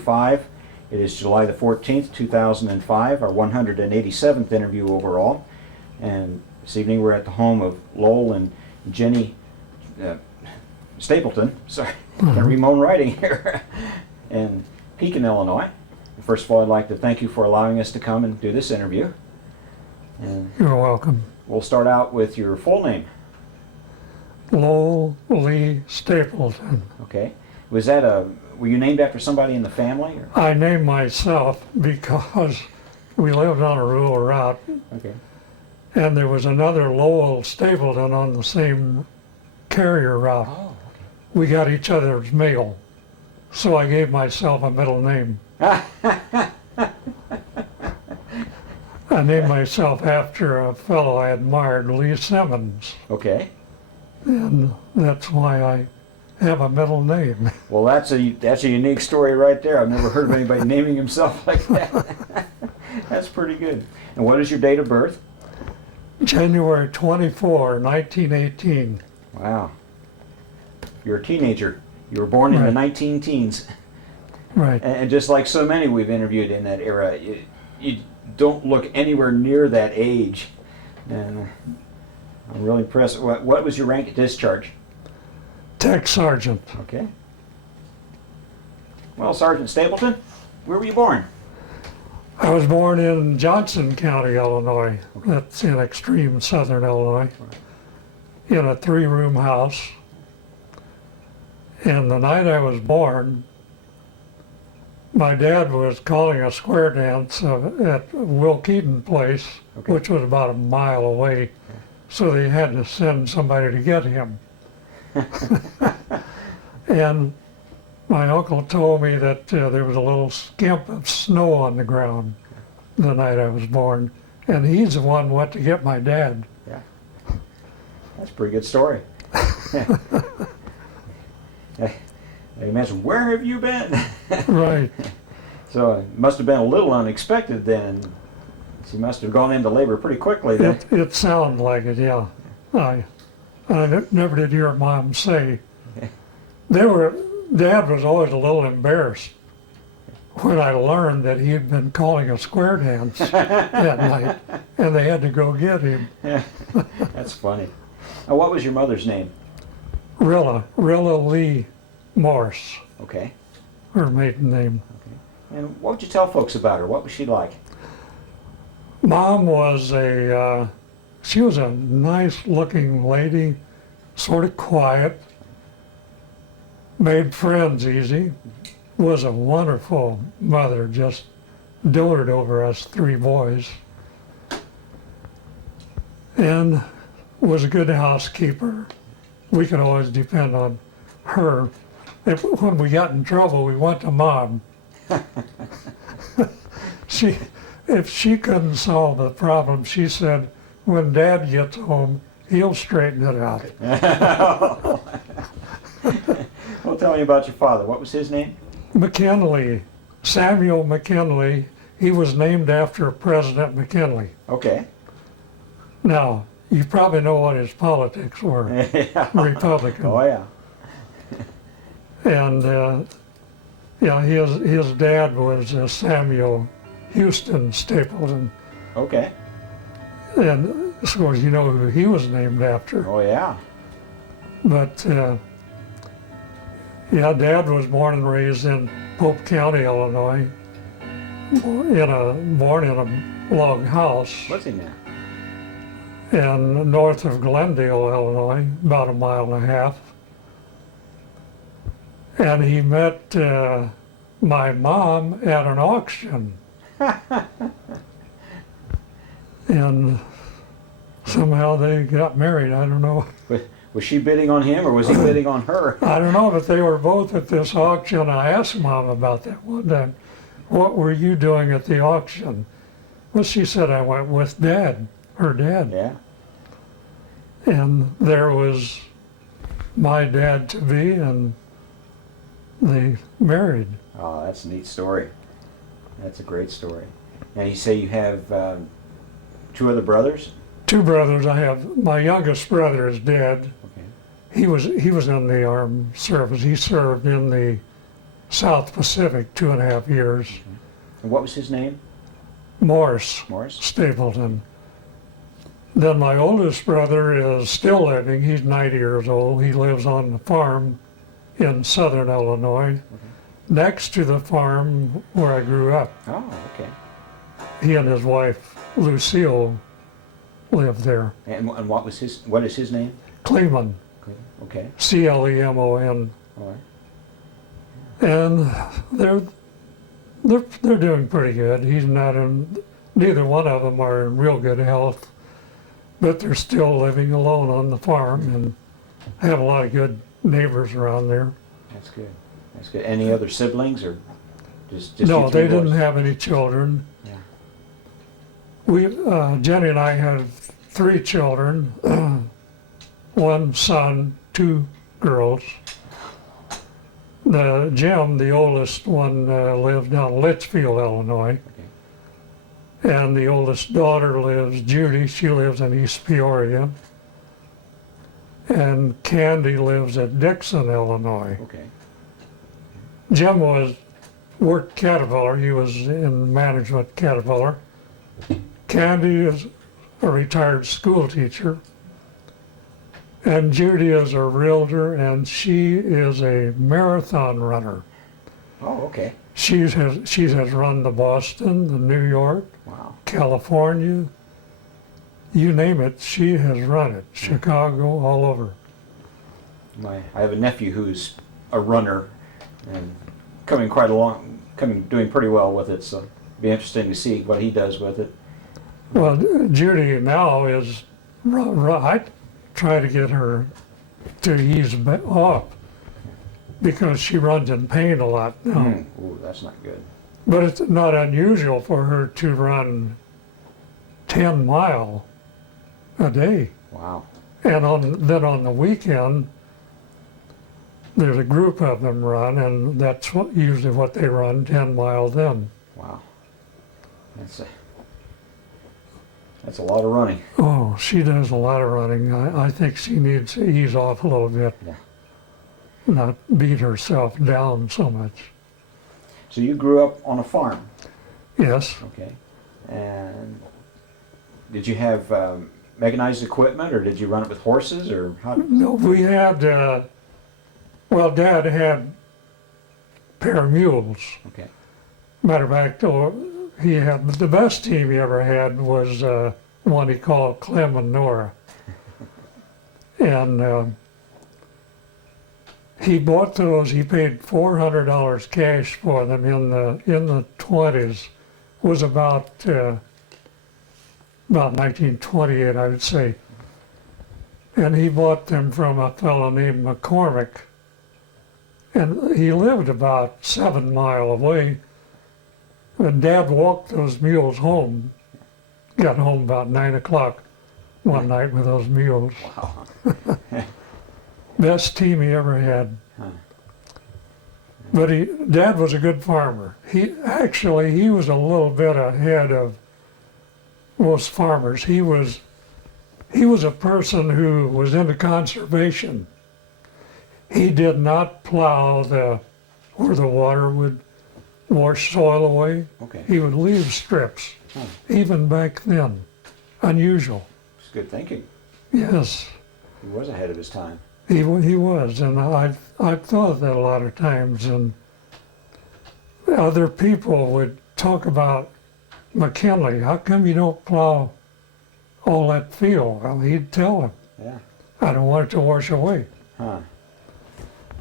225. It is July the 14th, 2005, our 187th interview overall. And this evening we're at the home of Lowell and Jenny Stapleton. Sorry, can't read my own writing here. In Pekin, Illinois. First of all, I'd like to thank you for allowing us to come and do this interview. And you're welcome. We'll start out with your full name. Lowell Lee Stapleton. Okay. Were you named after somebody in the family? Or? I named myself because we lived on a rural route. Okay. And there was another Lowell Stapleton on the same carrier route. Oh, okay. We got each other's mail. So I gave myself a middle name. I named myself after a fellow I admired, Lee Simmons. Okay. And that's why I have a middle name. Well, that's a unique story right there. I've never heard of anybody naming himself like that. That's pretty good. And what is your date of birth? January 24, 1918. Wow. You're a teenager. You were born in the 19-teens. Right. And just like so many we've interviewed in that era, you don't look anywhere near that age. And I'm really impressed. What was your rank at discharge? Tech Sergeant. Okay. Well, Sergeant Stapleton, where were you born? I was born in Johnson County, Illinois. Okay. That's in extreme southern Illinois. Right. In a 3-room house. And the night I was born, my dad was calling a square dance at Will Keaton Place, okay, which was about a mile away. Okay. So they had to send somebody to get him. And my uncle told me that there was a little skimp of snow on the ground the night I was born. And he's the one who went to get my dad. Yeah. That's a pretty good story. I imagine, where have you been? Right. So it must have been a little unexpected then. So you must have gone into labor pretty quickly then. It sounded like it, yeah. I never did hear Mom say. Dad was always a little embarrassed when I learned that he had been calling a square dance that night, and they had to go get him. That's funny. What was your mother's name? Rilla Lee Morse. Okay. Her maiden name. Okay. And what would you tell folks about her? What was she like? Mom was she was a nice looking lady, sort of quiet, made friends easy, was a wonderful mother, just doted over us 3 boys, and was a good housekeeper. We could always depend on her. When we got in trouble, we went to Mom. If she couldn't solve the problem, she said, when Dad gets home, he'll straighten it out. Well, tell me about your father. What was his name? McKinley, Samuel McKinley. He was named after President McKinley. Okay. Now, you probably know what his politics were. Yeah. Republican. Oh, yeah. And yeah, his dad was Samuel Houston Stapleton. Okay. And of course, you know who he was named after. Oh, yeah. But yeah, Dad was born and raised in Pope County, Illinois, born in a log house. What's he now? And north of Glendale, Illinois, about 1.5 miles. And he met my mom at an auction. And somehow they got married, I don't know. Was she bidding on him or was he bidding on her? I don't know, but they were both at this auction. I asked Mom about that one time. What were you doing at the auction? Well, she said, I went with Dad, her dad. Yeah. And there was my dad-to-be, and they married. Oh, that's a neat story. That's a great story. And you say you have 2 other brothers? 2 brothers. I have, my youngest brother is dead. Okay. He was in the armed service. He served in the South Pacific 2.5 years. And what was his name? Morris Morris? Stapleton. Then my oldest brother is still living. He's 90 years old. He lives on the farm in southern Illinois, next to the farm where I grew up. Oh, okay. He and his wife, Lucille, lived there. And what is his name? Clemon, Okay. Clemon. All right. And they're doing pretty good. He's not in, neither one of them are in real good health, but they're still living alone on the farm and have a lot of good neighbors around there. That's good. That's good. Any other siblings or just No, you three they didn't boys? have any children. Yeah. Jenny and I had 3 children, one son, 2 girls. Jim, the oldest one, lives down in Litchfield, Illinois. Okay. And the oldest daughter lives, Judy, she lives in East Peoria. And Candy lives at Dixon, Illinois. Okay. Jim worked Caterpillar, he was in management Caterpillar. Candy is a retired school teacher. And Judy is a realtor, and she is a marathon runner. Oh, okay. She has run the Boston, the New York, Wow. California, you name it, she has run it. Chicago, all over. I have a nephew who's a runner and doing pretty well with it. So it'd be interesting to see what he does with it. Well, Judy now is, I try to get her to ease off because she runs in pain a lot now. Ooh, that's not good. But it's not unusual for her to run 10 mile a day. Wow. And then on the weekend, there's a group of them run, and that's usually what they run, 10 miles then. Wow. That's a lot of running. Oh, she does a lot of running. I think she needs to ease off a little bit. Yeah. Not beat herself down so much. So you grew up on a farm. Yes. Okay. And did you have mechanized equipment, or did you run it with horses, or how? No, we had, well, Dad had a pair of mules. Okay. Matter of fact, he had, the best team he ever had was one he called Clem and Nora. And he bought those, he paid $400 cash for them in the 20s. Was about 1928, I would say. And he bought them from a fellow named McCormick. And he lived about 7 miles away. And Dad walked those mules home. Got home about 9 o'clock one night with those mules. Wow. Best team he ever had. Huh. But Dad was a good farmer. He was a little bit ahead of most farmers. He was a person who was into conservation. He did not plow where the water would wash soil away. Okay. He would leave strips, Huh. even back then. Unusual. It's good thinking. Yes, He was ahead of his time. he was, and I've thought of that a lot of times. And other people would talk about McKinley. How come you don't plow all that field? Well, he'd tell them, Yeah. I don't want it to wash away. Huh.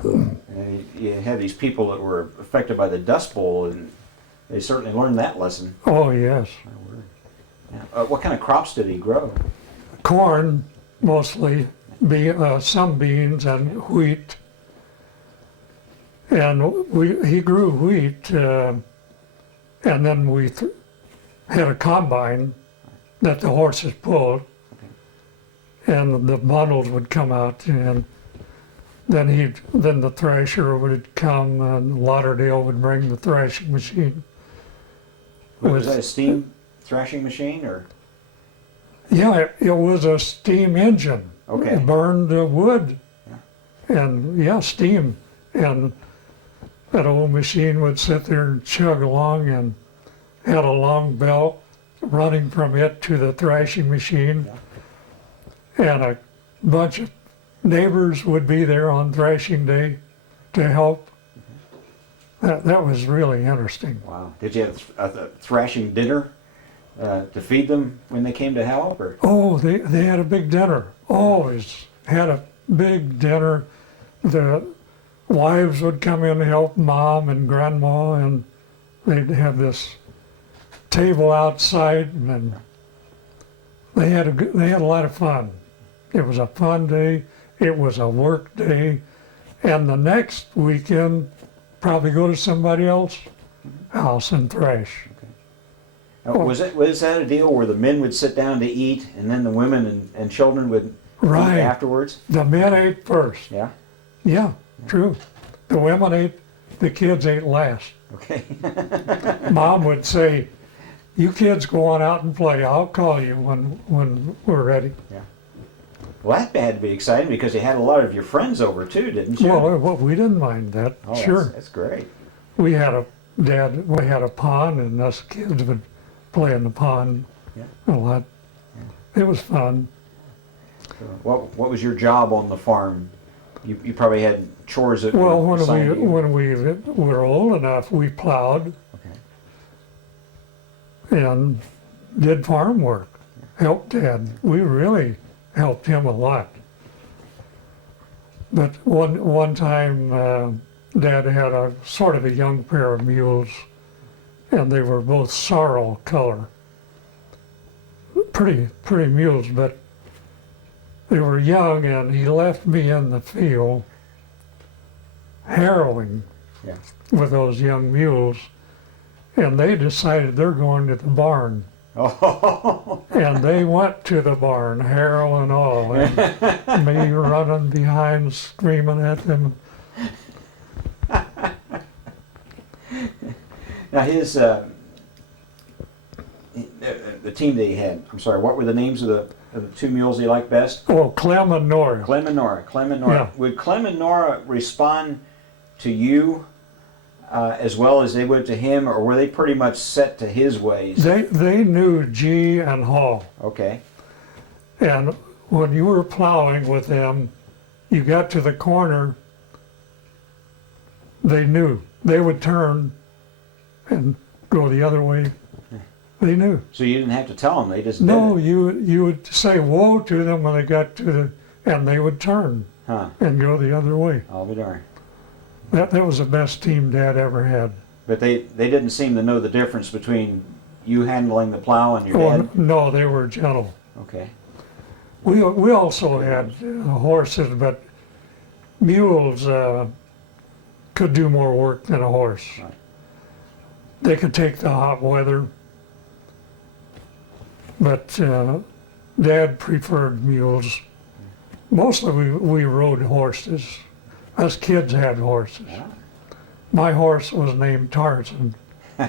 And you had these people that were affected by the Dust Bowl, and they certainly learned that lesson. Oh yes, My word. Yeah. What kind of crops did he grow? corn mostly, some beans and wheat. And he grew wheat, and then we had a combine that the horses pulled, and the bundles would come out, and then the thresher would come, and Lauderdale would bring the thrashing machine. Was that a steam thrashing machine, or? Yeah, it was a steam engine. Okay. It burned wood, Yeah. and steam. And that old machine would sit there and chug along and had a long belt running from it to the thrashing machine. And a bunch of neighbors would be there on thrashing day to help. That was really interesting. Wow. Did you have a thrashing dinner to feed them when they came to help? Or? Oh, they had a big dinner. Always had a big dinner. The wives would come in and help mom and grandma, and they'd have this table outside, and they had a lot of fun. It was a fun day. It was a work day, and the next weekend, probably go to somebody else's house and thrash. Was that a deal where the men would sit down to eat, and then the women and children would eat afterwards? The men ate first. Yeah. Yeah, true. The women ate, the kids ate last. Okay. Mom would say, "You kids go on out and play. I'll call you when we're ready." Yeah. Well, that had to be exciting because you had a lot of your friends over too, didn't you? Well, we didn't mind that. Oh, sure. That's great. We had a pond, and us kids would play in the pond a lot. It was fun. So what was your job on the farm? You probably had chores that Well, were assigned to you. when we were old enough, we plowed and did farm work. Helped Dad. We really helped him a lot. But one time, Dad had a sort of a young pair of mules, and they were both sorrel color. Pretty mules, but they were young, and he left me in the field harrowing with those young mules, and they decided they're going to the barn. Oh. And they went to the barn, harrow and all, and me running behind, screaming at them. Now the team that he had, I'm sorry, what were the names of the two mules he liked best? Oh, Clem and Nora. Clem and Nora. Yeah. Would Clem and Nora respond to you as well as they would to him, or were they pretty much set to his ways? They knew G and Hall. Okay. And when you were plowing with them, you got to the corner, they knew. They would turn and go the other way. They knew. So you didn't have to tell them, they just No, did it. you would say whoa to them when they got to the, and they would turn and go the other way. I'll be darned. That was the best team Dad ever had. But they didn't seem to know the difference between you handling the plow and your dad? No, they were gentle. Okay. We also had horses, but mules could do more work than a horse. Right. They could take the hot weather, but Dad preferred mules. Mostly we rode horses. Us kids had horses. Yeah. My horse was named Tarzan. You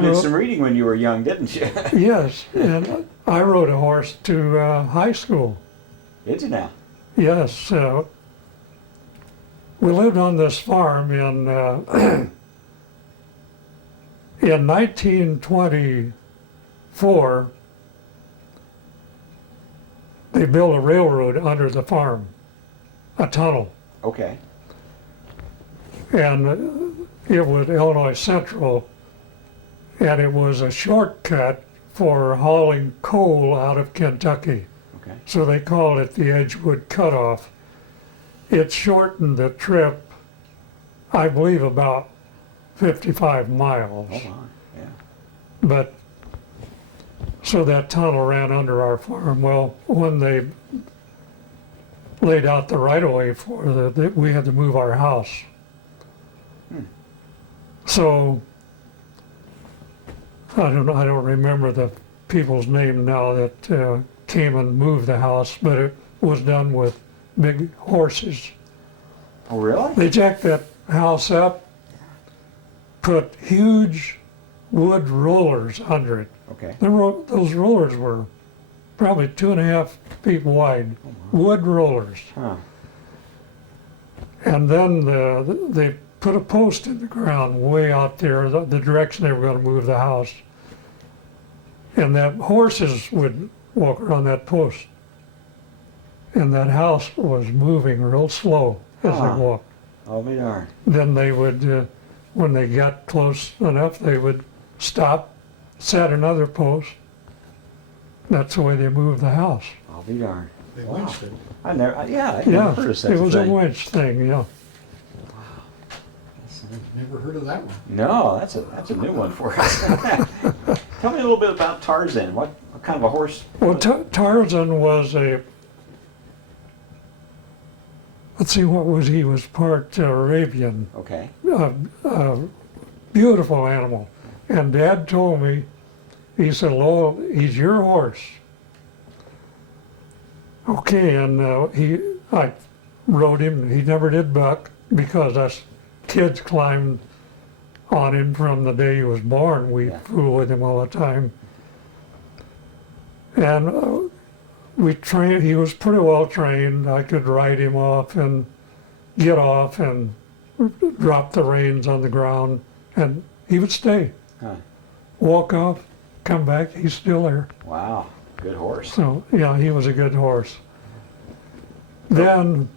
did some reading when you were young, didn't you? Yes, and I rode a horse to high school. Did you now? Yes. We lived on this farm in 1924. They built a railroad under the farm, a tunnel, Okay. and it was Illinois Central, and it was a shortcut for hauling coal out of Kentucky. Okay. So they called it the Edgewood Cutoff. It shortened the trip, I believe, about 55 miles. Oh, my. Yeah. But, so that tunnel ran under our farm. Well, when they laid out the right-of-way for we had to move our house. So, I don't remember the people's name now that came and moved the house, but it was done with big horses. Oh, really? They jacked that house up, put huge wood rollers under it. Okay. Those rollers were probably 2.5 feet wide, wood rollers. Huh. And then they put a post in the ground way out there, the direction they were going to move the house. And that horses would walk around that post. And that house was moving real slow as they walked. I'll be darned. Then they would, when they got close enough, they would stop, set another post. That's the way they moved the house. I'll be darned. They winched it. I never Yeah, heard of such it was a thing. winch thing, yeah. Never heard of that one. No, that's a new one for us. Tell me a little bit about Tarzan. What kind of a horse? Well, Tarzan was let's see, what was he? He was part Arabian. Okay. Beautiful animal. And Dad told me, he said, Lowell, he's your horse. Okay, and I rode him. He never did buck because us kids climbed on him from the day he was born. We fooled with him all the time. And we trained, he was pretty well trained. I could ride him off and get off and drop the reins on the ground, and he would stay. Huh. Walk off, come back, he's still there. Wow. Good horse. So, yeah, he was a good horse. Then,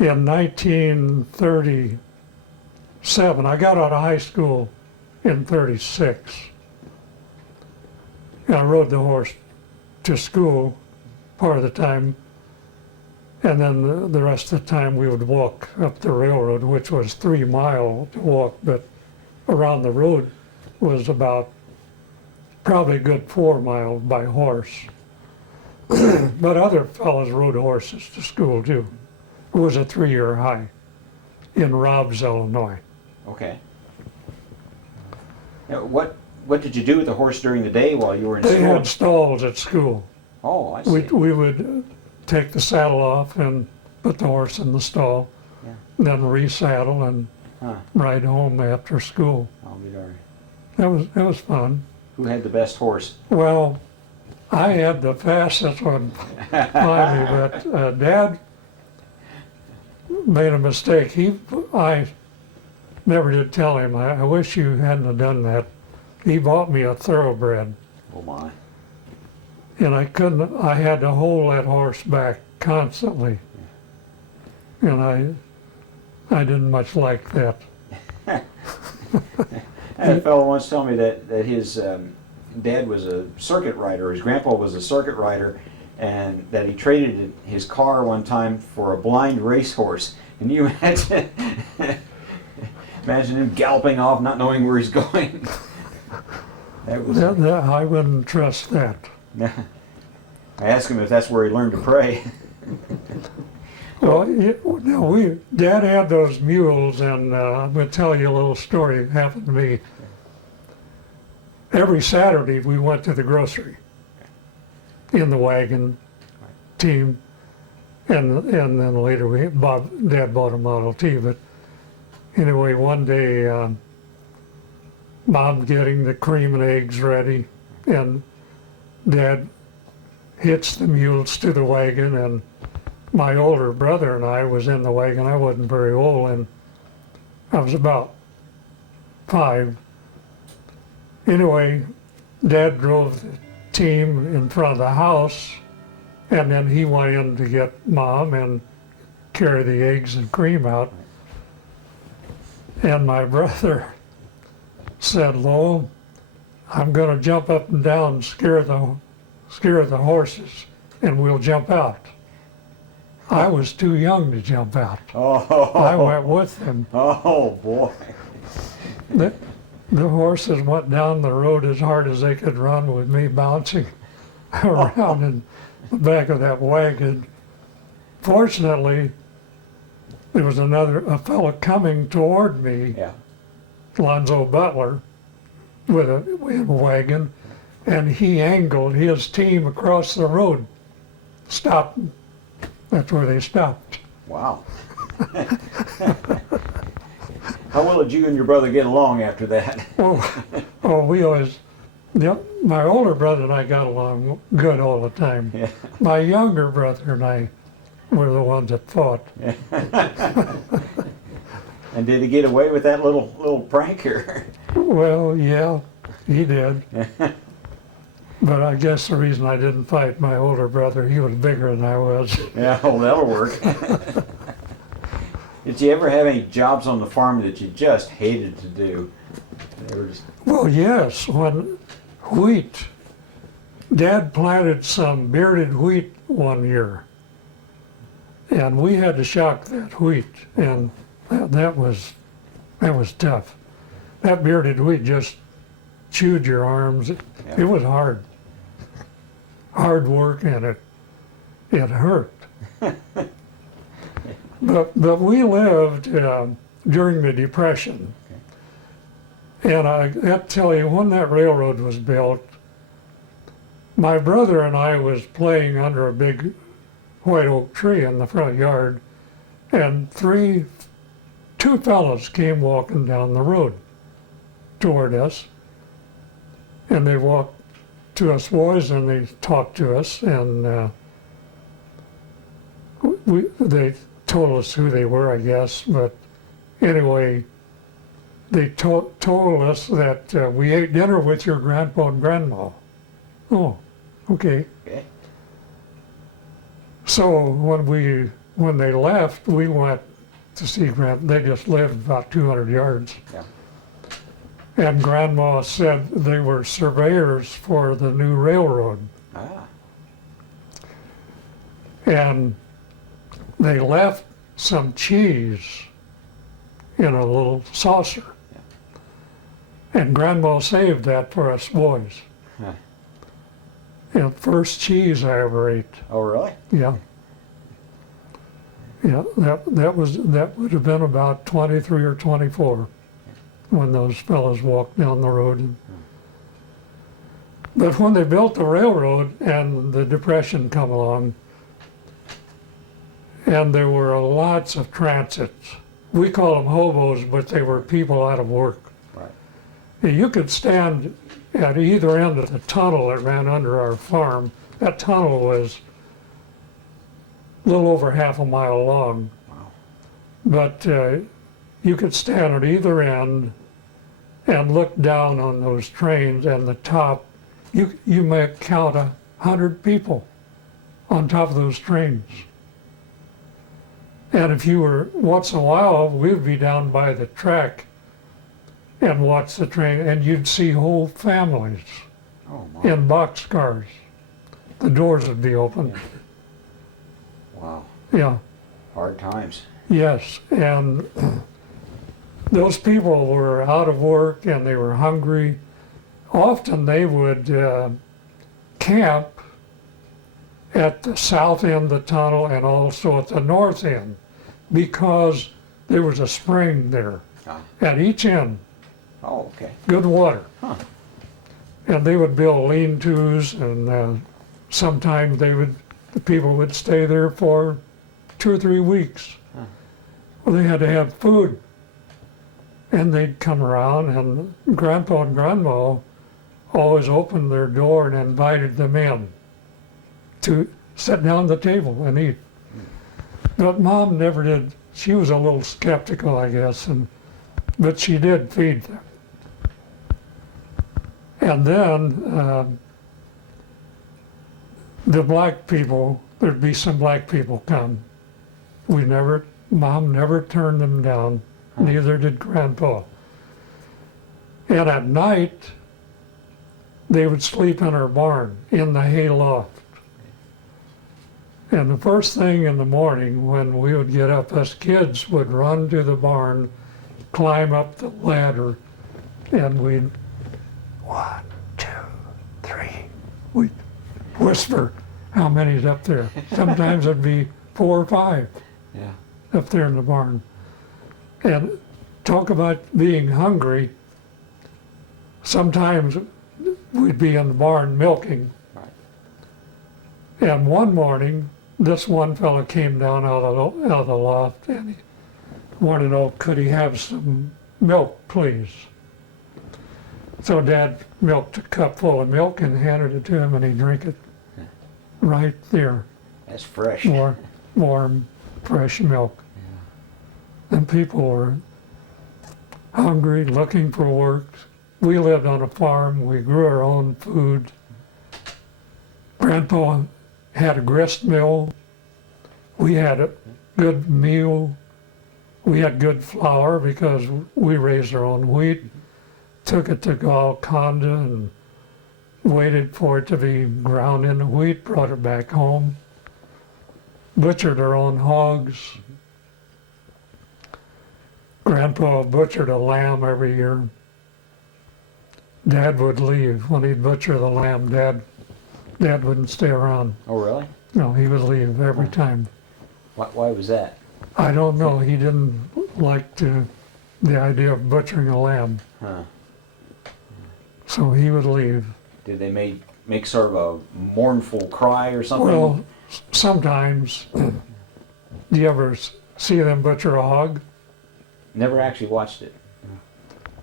in 1937, I got out of high school in 36. And I rode the horse to school part of the time, and then the rest of the time we would walk up the railroad, which was 3 miles to walk, but around the road was about probably a good 4 miles by horse. But other fellows rode horses to school too. It was a 3-year high in Robbs, Illinois. Okay. Now, what did you do with the horse during the day while you were in They school? had stalls at school. Oh, I see. We would take the saddle off and put the horse in the stall, Yeah. then resaddle and Huh. ride home after school. I'll be darned. That was fun. Who had the best horse? Well, I had the fastest one finally, but Dad made a mistake. I never did tell him. I wish you hadn't have done that. He bought me a thoroughbred, Oh my. and I had to hold that horse back constantly. And I didn't much like that. I had a fellow once tell me that his dad was a circuit rider, his grandpa was a circuit rider, and that he traded his car one time for a blind racehorse. And you imagine, imagine him galloping off, not knowing where he's going. That was. I wouldn't trust that. I asked him if that's where he learned to pray. Well, Dad had those mules, and I'm going to tell you a little story that happened to me. Every Saturday we went to the grocery in the wagon team, and then later Dad bought a Model T. But anyway, one day Mom's getting the cream and eggs ready, and Dad hitched the mules to the wagon, and my older brother and I was in the wagon. I wasn't very old, and I was about 5. Anyway, Dad drove the team in front of the house, and then he went in to get Mom and carry the eggs and cream out. And my brother said, "Lowell, I'm going to jump up and down and scare the horses, and we'll jump out." I was too young to jump out. Oh. I went with him. Oh boy. The horses went down the road as hard as they could run with me bouncing around in the back of that wagon. Fortunately, there was a fellow coming toward me, Yeah. Lonzo Butler, with a wagon, and he angled his team across the road, stopped. That's where they stopped. Wow. How well did you and your brother get along after that? We always, my older brother and I got along good all the time. Yeah. My younger brother and I were the ones that fought. And did he get away with that little prank here? Well, yeah, he did. But I guess the reason I didn't fight my older brother, he was bigger than I was. Yeah, well, that'll work. Did you ever have any jobs on the farm that you just hated to do? They were just, Well, yes, when wheat, Dad planted some bearded wheat one year. And we had to shock that wheat, and that was tough. That bearded wheat just chewed your arms. It was hard work, and it hurt. But we lived during the Depression, and I tell you, when that railroad was built, my brother and I was playing under a big white oak tree in the front yard, and two fellows came walking down the road toward us, and they walked to us boys and they talked to us, and they told us who they were, I guess, but anyway, they told us that we ate dinner with your grandpa and grandma. Oh, okay. okay. So when they left, we went to see they just lived about 200 yards. Yeah. And Grandma said they were surveyors for the new railroad. Ah. And they left some cheese in a little saucer. Yeah. And Grandma saved that for us boys. Huh. And first cheese I ever ate. Oh, really? Yeah. Yeah, that would have been about 23 or 24 when those fellows walked down the road. But when they built the railroad and the Depression come along, and there were lots of transits. We call them hobos, but they were people out of work. Right. You could stand at either end of the tunnel that ran under our farm. That tunnel was a little over half a mile long. Wow. But you could stand at either end and look down on those trains, and the top, you might count 100 people on top of those trains. And if you were, once in a while, we'd be down by the track and watch the train, and you'd see whole families in boxcars. The doors would be open. Yeah. Wow. Yeah. Hard times. Yes, and those people were out of work and they were hungry. Often they would camp at the south end of the tunnel and also at the north end, because there was a spring there at each end. Oh, okay. Good water. Huh. And they would build lean-tos, and sometimes the people would stay there for 2 or 3 weeks. Huh. Well, they had to have food. And they'd come around, and Grandpa and Grandma always opened their door and invited them in to sit down at the table and eat. But Mom never did. She was a little skeptical, I guess, but she did feed them. And then the black people, there'd be some black people come. Mom never turned them down, neither did Grandpa. And at night, they would sleep in our barn, in the hay loft. And the first thing in the morning when we would get up, us kids would run to the barn, climb up the ladder, and we'd, 1, 2, 3. We'd whisper how many's up there. Sometimes it'd be 4 or 5 up there in the barn. And talk about being hungry. Sometimes we'd be in the barn milking. And one morning, this one fella came down out of the loft and he wanted to know, could he have some milk, please? So Dad milked a cup full of milk and handed it to him, and he drank it right there. That's fresh. warm, fresh milk. And people were hungry, looking for work. We lived on a farm. We grew our own food. Grandpa had a grist mill. We had a good meal. We had good flour because we raised our own wheat. Took it to Golconda and waited for it to be ground into wheat, brought it back home. Butchered our own hogs. Grandpa butchered a lamb every year. Dad would leave. When he'd butcher the lamb, Dad wouldn't stay around. Oh, really? No, he would leave every time. Why was that? I don't know. He didn't like the idea of butchering a lamb. Huh. So he would leave. Did they make sort of a mournful cry or something? Well, sometimes. Do you ever see them butcher a hog? Never actually watched it.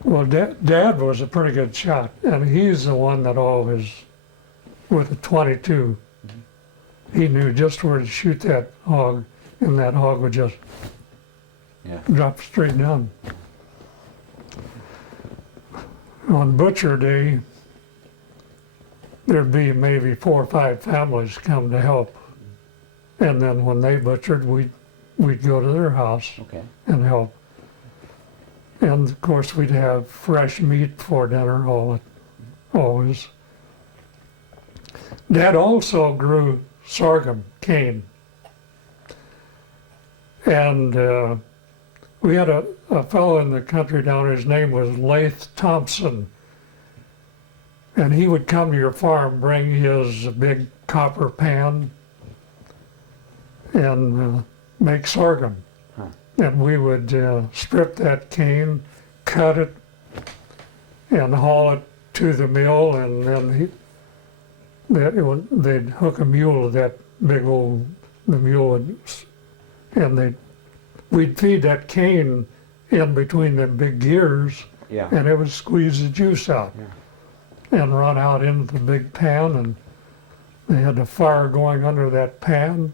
Well, Dad was a pretty good shot, and he's the one that always, with a .22, he knew just where to shoot that hog, and that hog would just drop straight down. On Butcher Day, there'd be maybe 4 or 5 families come to help, and then when they butchered, we'd go to their house and help. And of course, we'd have fresh meat for dinner always. Dad also grew sorghum, cane. And we had a fellow in the country down there, his name was Lath Thompson. And he would come to your farm, bring his big copper pan and make sorghum. And we would strip that cane, cut it, and haul it to the mill, and then they'd hook a mule to that big old, the mule would, and we'd feed that cane in between the big gears, and it would squeeze the juice out and run out into the big pan, and they had the fire going under that pan.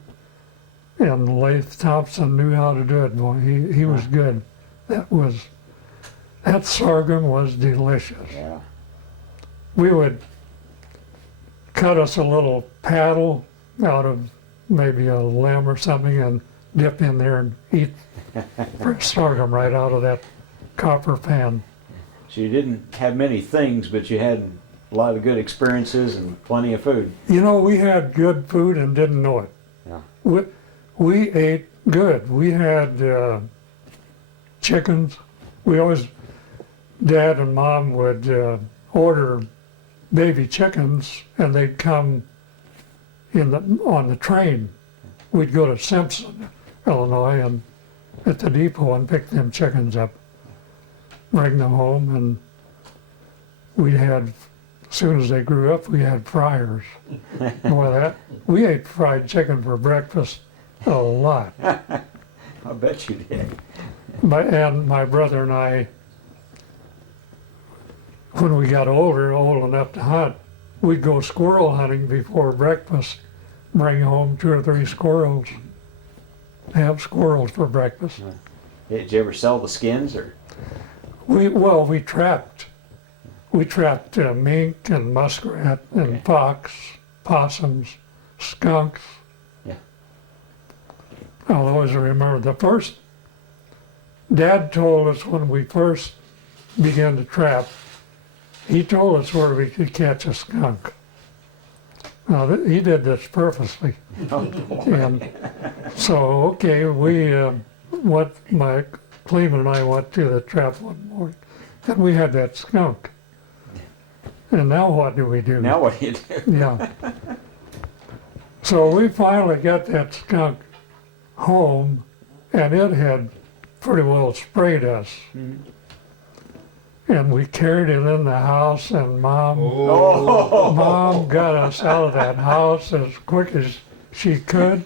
And Lath Thompson knew how to do it. Boy, he was good. That sorghum was delicious. Yeah. We would cut us a little paddle out of maybe a limb or something and dip in there and eat fresh sorghum right out of that copper pan. So you didn't have many things, but you had a lot of good experiences and plenty of food. You know, we had good food and didn't know it. Yeah. We ate good. We had chickens. Dad and Mom would order baby chickens, and they'd come on the train. We'd go to Simpson, Illinois, and at the depot and pick them chickens up, bring them home, and as soon as they grew up, we had fryers. We ate fried chicken for breakfast. A lot. I bet you did. And my brother and I, when we got old enough to hunt, we'd go squirrel hunting before breakfast, bring home 2 or 3 squirrels, have squirrels for breakfast. Did you ever sell the skins, or? We trapped. We trapped mink and muskrat and fox, possums, skunks. I'll always remember Dad told us when we first began to trap, he told us where we could catch a skunk. Now, he did this purposely. And so, Cleveland and I went to the trap one morning, and we had that skunk. And now what do we do? Now what do you do? Yeah. So we finally got that skunk home, and it had pretty well sprayed us. And we carried it in the house, and Mom got us out of that house as quick as she could.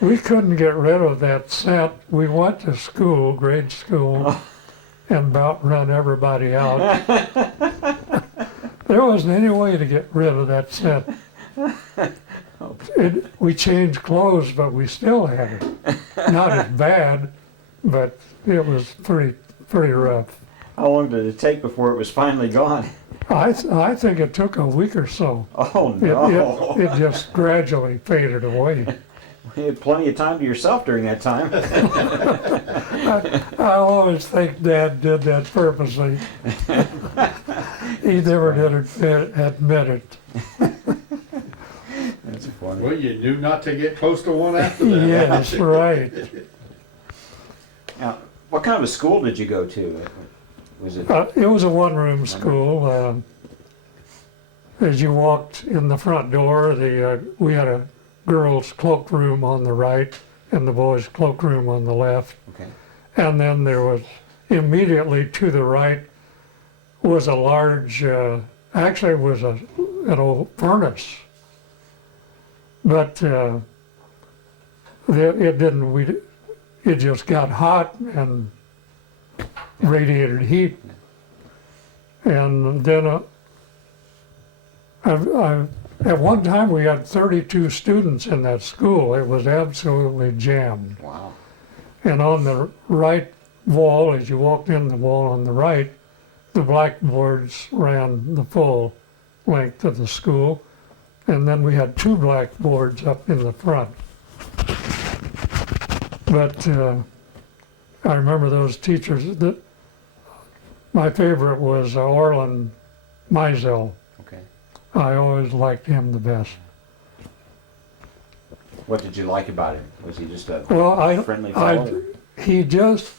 We couldn't get rid of that scent. We went to school, grade school, and about run everybody out. There wasn't any way to get rid of that scent. We changed clothes, but we still had it. Not as bad, but it was pretty rough. How long did it take before it was finally gone? I think it took a week or so. Oh, no. It just gradually faded away. You had plenty of time to yourself during that time. I always think Dad did that purposely. He never did admit it. That's funny. Well, you knew not to get close to one after that. Yes, right. Now, what kind of a school did you go to? Was it? It was a one-room school. As you walked in the front door, we had a girls' cloakroom on the right and the boys' cloakroom on the left. Okay. And then there was immediately to the right was a large, actually it was an old furnace. But it just got hot and radiated heat. And then at one time we had 32 students in that school. It was absolutely jammed. Wow. And on the right wall, as you walked in the wall on the right, the blackboards ran the full length of the school. And then we had two blackboards up in the front. But I remember those teachers. My favorite was Orland Meisel. Okay. I always liked him the best. What did you like about him? Was he just a Well, friendly fellow? he just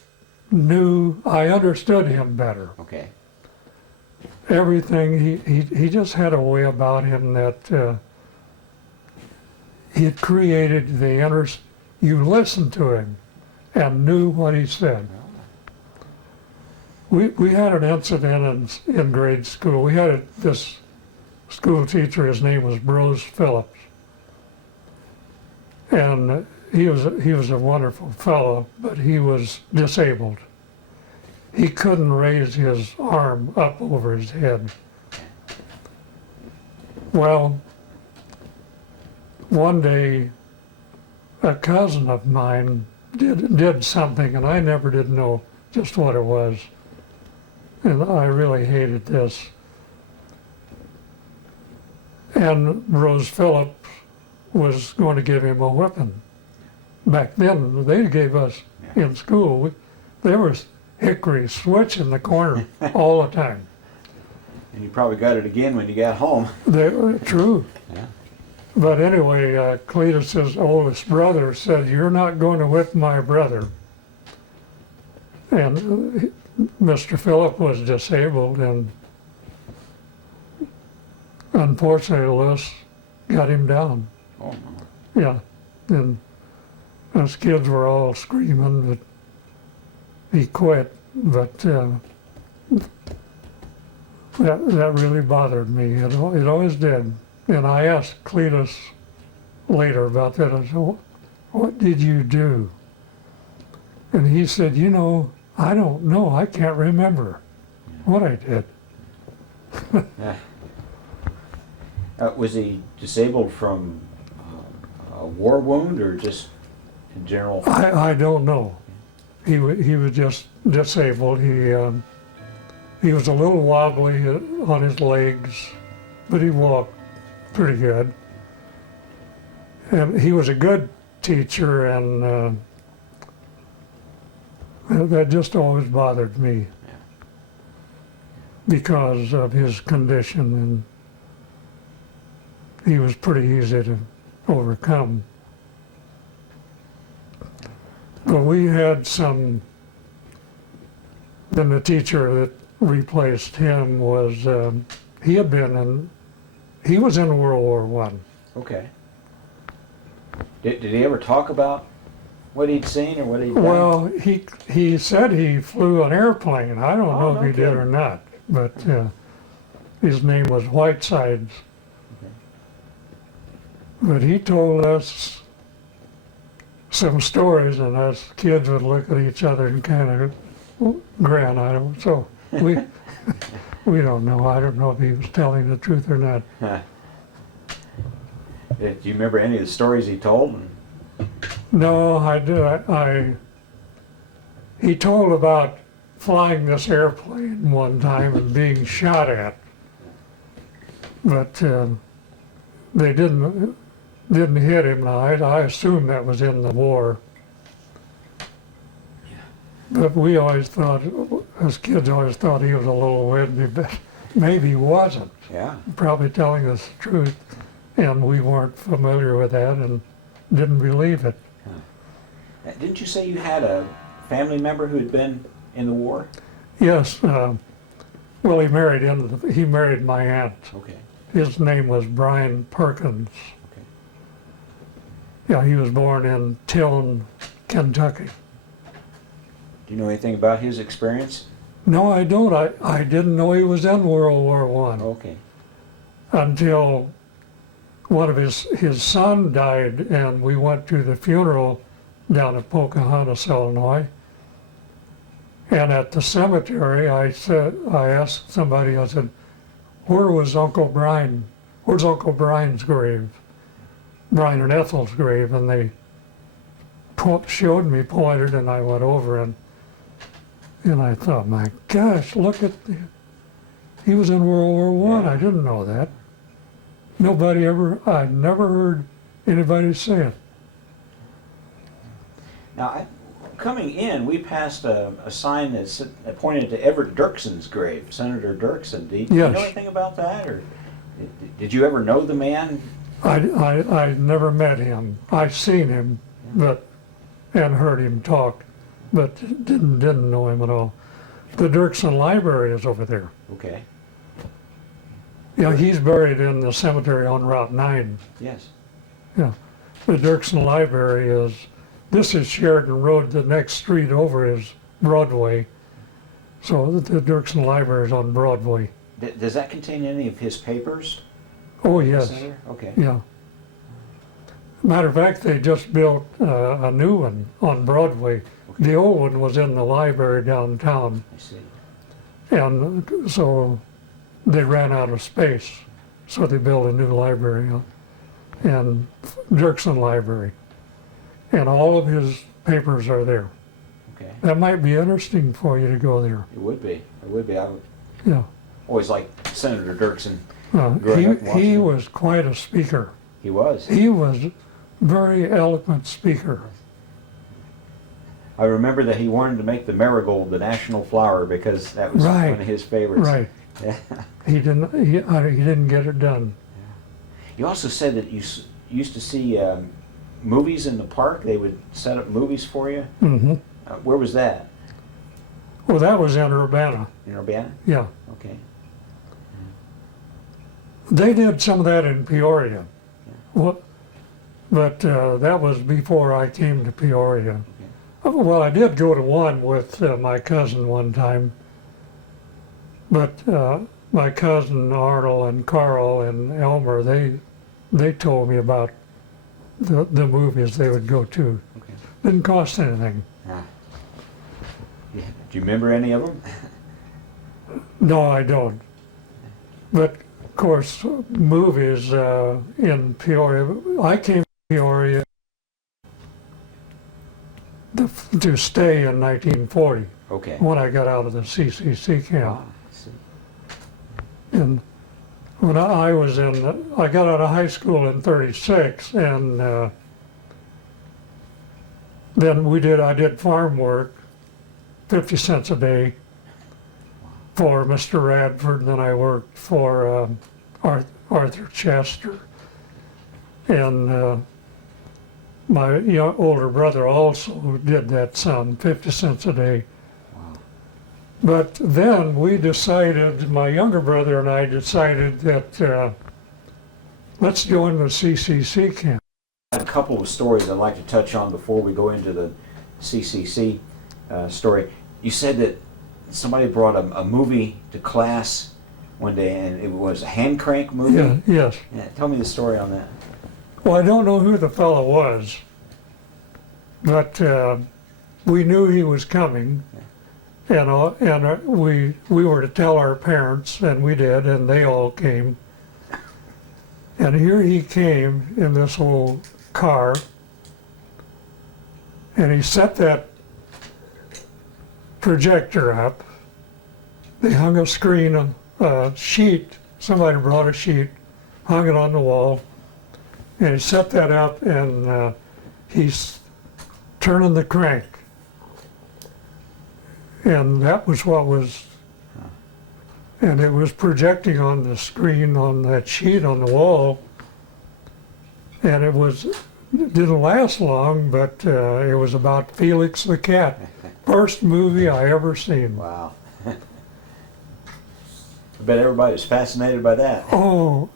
knew, I understood him better. Okay. Everything, he just had a way about him that he had created you listened to him and knew what he said. We had an incident in grade school. We had this school teacher, his name was Brose Phillips. And he was a wonderful fellow, but he was disabled. He couldn't raise his arm up over his head. Well, one day, a cousin of mine did something, and I never did know just what it was. And I really hated this. And Rose Phillips was going to give him a whipping. Back then, they gave us in school, there was hickory switch in the corner all the time. And you probably got it again when you got home. They were true. Yeah. But anyway, Cletus's oldest brother said, "You're not going to whip my brother." And Mr. Phillip was disabled, and unfortunately, Lewis got him down. Oh, no. Yeah, and us kids were all screaming that he quit, but that really bothered me. It always did. And I asked Cletus later about that. I said, "What did you do?" And he said, "I don't know. I can't remember what I did." Yeah. Was he disabled from a war wound or just in general? I don't know. He was just disabled. He was a little wobbly on his legs, but he walked pretty good. And he was a good teacher, and that just always bothered me because of his condition, and he was pretty easy to overcome. But we had then the teacher that replaced him was, he was in World War I. Okay. Did he ever talk about what he'd seen or what he'd done? Well, he said he flew an airplane. I don't know if he did or not, but his name was Whitesides. Okay. But he told us some stories, and us kids would look at each other and kind of grin. So we don't know. I don't know if he was telling the truth or not. Do you remember any of the stories he told? No, I do. He told about flying this airplane one time and being shot at, but they didn't hit him. I assume that was in the war. But we always thought, as kids, always thought he was a little windy, but maybe he wasn't. Yeah. Probably telling us the truth, and we weren't familiar with that and didn't believe it. Didn't you say you had a family member who had been in the war? Yes. Well, he married my aunt. Okay. His name was Brian Perkins. Okay. Yeah, he was born in Tillon, Kentucky. Do you know anything about his experience? No, I don't. I didn't know he was in World War I Okay. until one of his son died, and we went to the funeral down at Pocahontas, Illinois. And at the cemetery, I asked somebody, I said, where was Uncle Brian? Where's Uncle Brian's grave? Brian and Ethel's grave. And they showed me, pointed, and I went over and I thought, my gosh, look at he was in World War I. Yeah. I didn't know that. I'd never heard anybody say it. Now, coming in, we passed a sign that pointed to Everett Dirksen's grave, Senator Dirksen. Do you Yes. know anything about that, or did you ever know the man? I never met him. I've seen him, and heard him talk, but didn't know him at all. The Dirksen Library is over there. Okay. Yeah, he's buried in the cemetery on Route 9. Yes. Yeah, the Dirksen Library this is Sheridan Road. The next street over is Broadway. So the Dirksen Library is on Broadway. Does that contain any of his papers? Oh, yes. Senator? Okay. Yeah. Matter of fact, they just built a new one on Broadway. The old one was in the library downtown, I see. and so they ran out of space, so they built a new library, and Dirksen Library, and all of his papers are there. Okay. That might be interesting for you to go there. It would be. It would be. I would Yeah. always like Senator Dirksen. Growing up He watching. was quite a speaker. He was. He was very eloquent speaker. I remember that he wanted to make the marigold the national flower because that was Right. one of his favorites. Right. Yeah. He didn't get it done. You also said that you used to see movies in the park. They would set up movies for you. Hmm. Where was that? Well, that was in Urbana. In Urbana? Yeah. Okay. They did some of that in Peoria. Well, but that was before I came to Peoria. Well, I did go to one with my cousin one time, but my cousin Arnold and Carl and Elmer, they told me about the movies they would go to. Okay. Didn't cost anything. Ah. Yeah. Do you remember any of them? No, I don't. But of course, movies in Peoria. I came to Peoria to stay in 1940 Okay. when I got out of the CCC camp. Ah, I see. And when I got out of high school in 36, and then I did farm work, 50 cents a day for Mr. Radford, and then I worked for Arthur Chester. And my older brother also did that some, 50 cents a day. Wow. But then we decided, my younger brother and I decided that let's join the CCC camp. I had a couple of stories I'd like to touch on before we go into the CCC story. You said that somebody brought a movie to class one day, and it was a hand crank movie? Yeah, yes. Yeah, tell me the story on that. Well, I don't know who the fellow was, but we knew he was coming, and we were to tell our parents, and we did, and they all came. And here he came in this old car, and he set that projector up. They hung a screen, a sheet, somebody brought a sheet, hung it on the wall, and he set that up, and he's turning the crank. And that was what was, and it was projecting on the screen on that sheet on the wall. And it didn't last long, but it was about Felix the Cat. First movie I ever seen. Wow. I bet everybody was fascinated by that. Oh,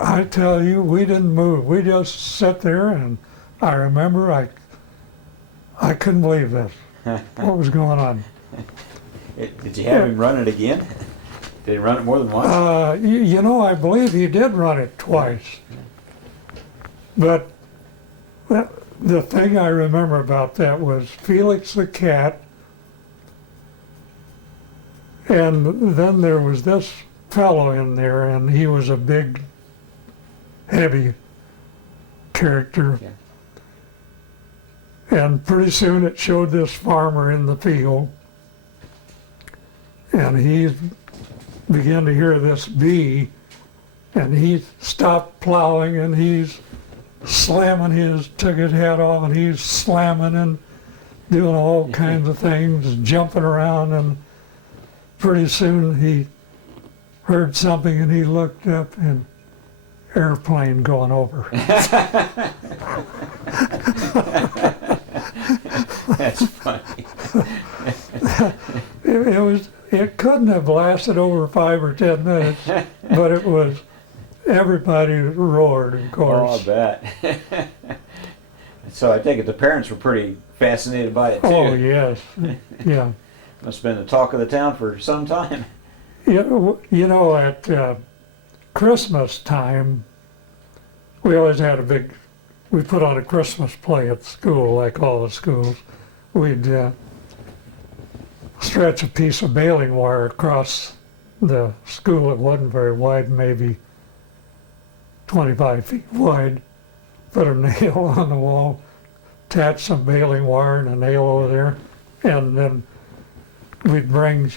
I tell you, we didn't move. We just sat there, and I remember I couldn't believe this. What was going on? Did you have him run it again? Did he run it more than once? You know, I believe he did run it twice. But the thing I remember about that was Felix the Cat, and then there was this fellow in there, and he was a big, heavy character. Yeah. And pretty soon it showed this farmer in the field, and he began to hear this bee, and he stopped plowing, and he's took his hat off, and he's slamming and doing all kinds of things, jumping around, and pretty soon he heard something, and he looked up, and airplane going over. That's funny. It couldn't have lasted over 5 or 10 minutes, but it was, everybody roared, of Oh, I course. bet. So I take it the parents were pretty fascinated by it too. Oh, yes, yeah. Must have been the talk of the town for some time. You know, at Christmas time, we always had we put on a Christmas play at school, like all the schools. We'd stretch a piece of baling wire across the school. It wasn't very wide, maybe 25 feet wide. Put a nail on the wall, attach some baling wire and a nail over there, and then we'd bring,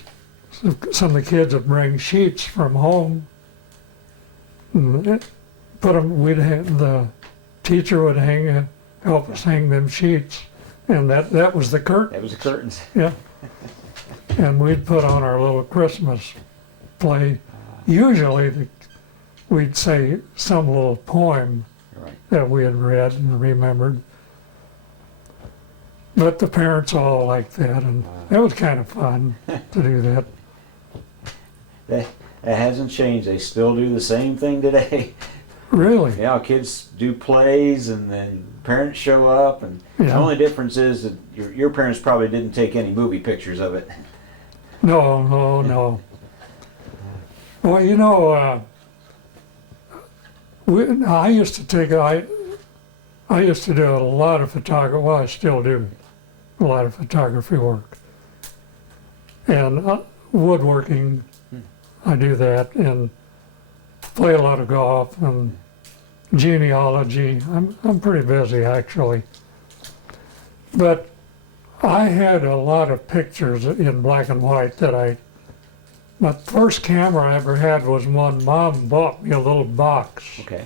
some of the kids would bring sheets from home, and put them, the teacher would help us hang them sheets, and that was the curtain. That was the curtains. Yeah. And we'd put on our little Christmas play. Usually we'd say some little poem Right. that we had read and remembered. But the parents all liked that, and it was kind of fun to do that. That hasn't changed. They still do the same thing today. Really? Yeah, kids do plays, and then parents show up, and the Yeah. only difference is that your parents probably didn't take any movie pictures of it. No. Well, you know, I used to do a lot of photography. Well, I still do a lot of photography work, and woodworking. I do that, and play a lot of golf and genealogy. I'm pretty busy actually, but I had a lot of pictures in black and white that my first camera I ever had was one Mom bought me, a little box. Okay.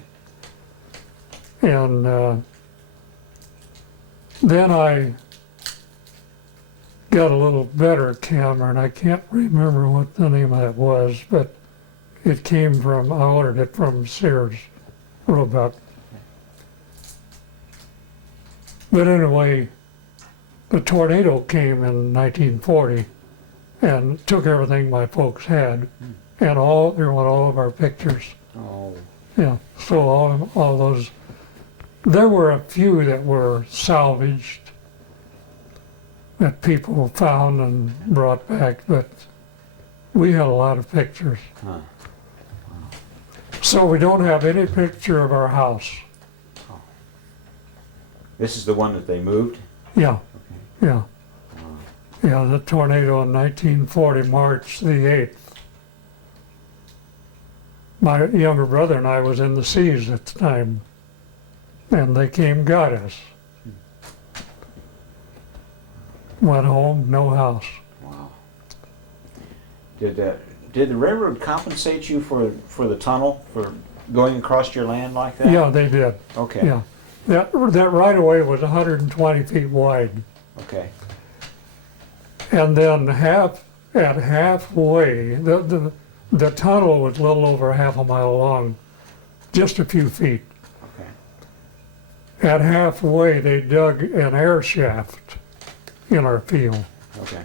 And then I got a little better camera, and I can't remember what the name of that was, but I ordered it from Sears Roebuck. But anyway, the tornado came in 1940 and took everything my folks had, and there went all of our pictures. Oh. Yeah, so all those, there were a few that were salvaged that people found and brought back, but we had a lot of pictures. Huh. So we don't have any picture of our house. This is the one that they moved? Yeah, Okay. yeah. Yeah, the tornado in 1940, March the 8th. my younger brother and I was in the seas at the time, and they came, got us. Went home, no house. Wow. Did the railroad compensate you for the tunnel, for going across your land like that? Yeah, they did. Okay. Yeah, that right of way was 120 feet wide, Okay. and then halfway, the tunnel was a little over half a mile long, just a few feet. Okay. At halfway, they dug an air shaft in our field. Okay.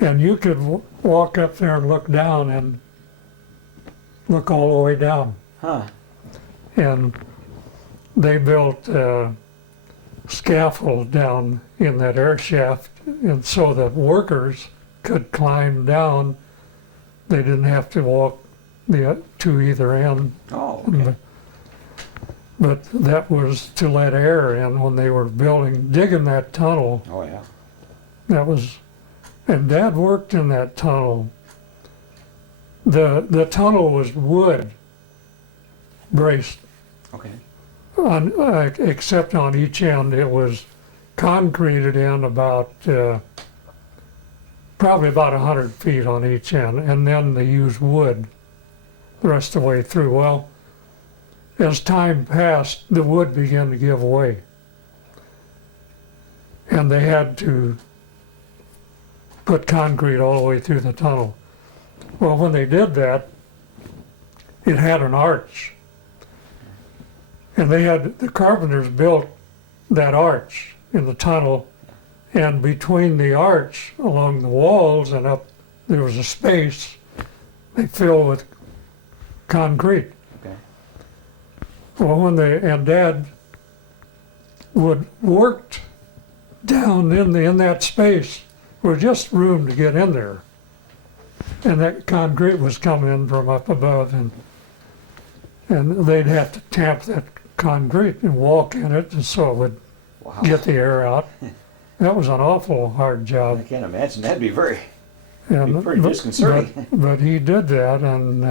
And you could walk up there and look down and look all the way down. Huh. And they built a scaffold down in that air shaft, and so that workers could climb down. They didn't have to walk to either end. Oh, okay. But that was to let air in when they were digging that tunnel. Oh, yeah. That was, and Dad worked in that tunnel. The tunnel was wood braced, Okay. except on each end it was concreted in about probably about 100 feet on each end, and then they used wood the rest of the way through. Well, as time passed, the wood began to give way, and they had to put concrete all the way through the tunnel. Well, when they did that, it had an arch. And the carpenters built that arch in the tunnel, and between the arch, along the walls and up, there was a space they filled with concrete. Okay. Well, and Dad worked down in that space. There was just room to get in there. And that concrete was coming in from up above, and they'd have to tamp that concrete and walk in it, and so it would Wow. get the air out. That was an awful hard I job. can't imagine. That'd be very. And, pretty disconcerting. but he did that, and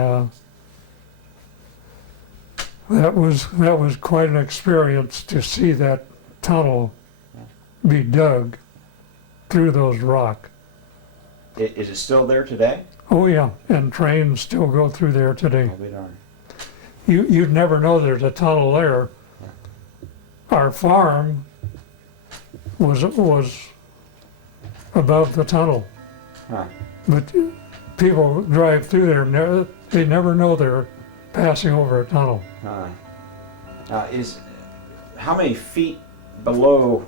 that was quite an experience to see that tunnel be dug through those rock. Is it still there today? Oh yeah, and trains still go through there today. I'll be darned. You'd never know there's a tunnel there. Our farm was above the tunnel, Huh. but people drive through there and they never know they're passing over a tunnel. How many feet below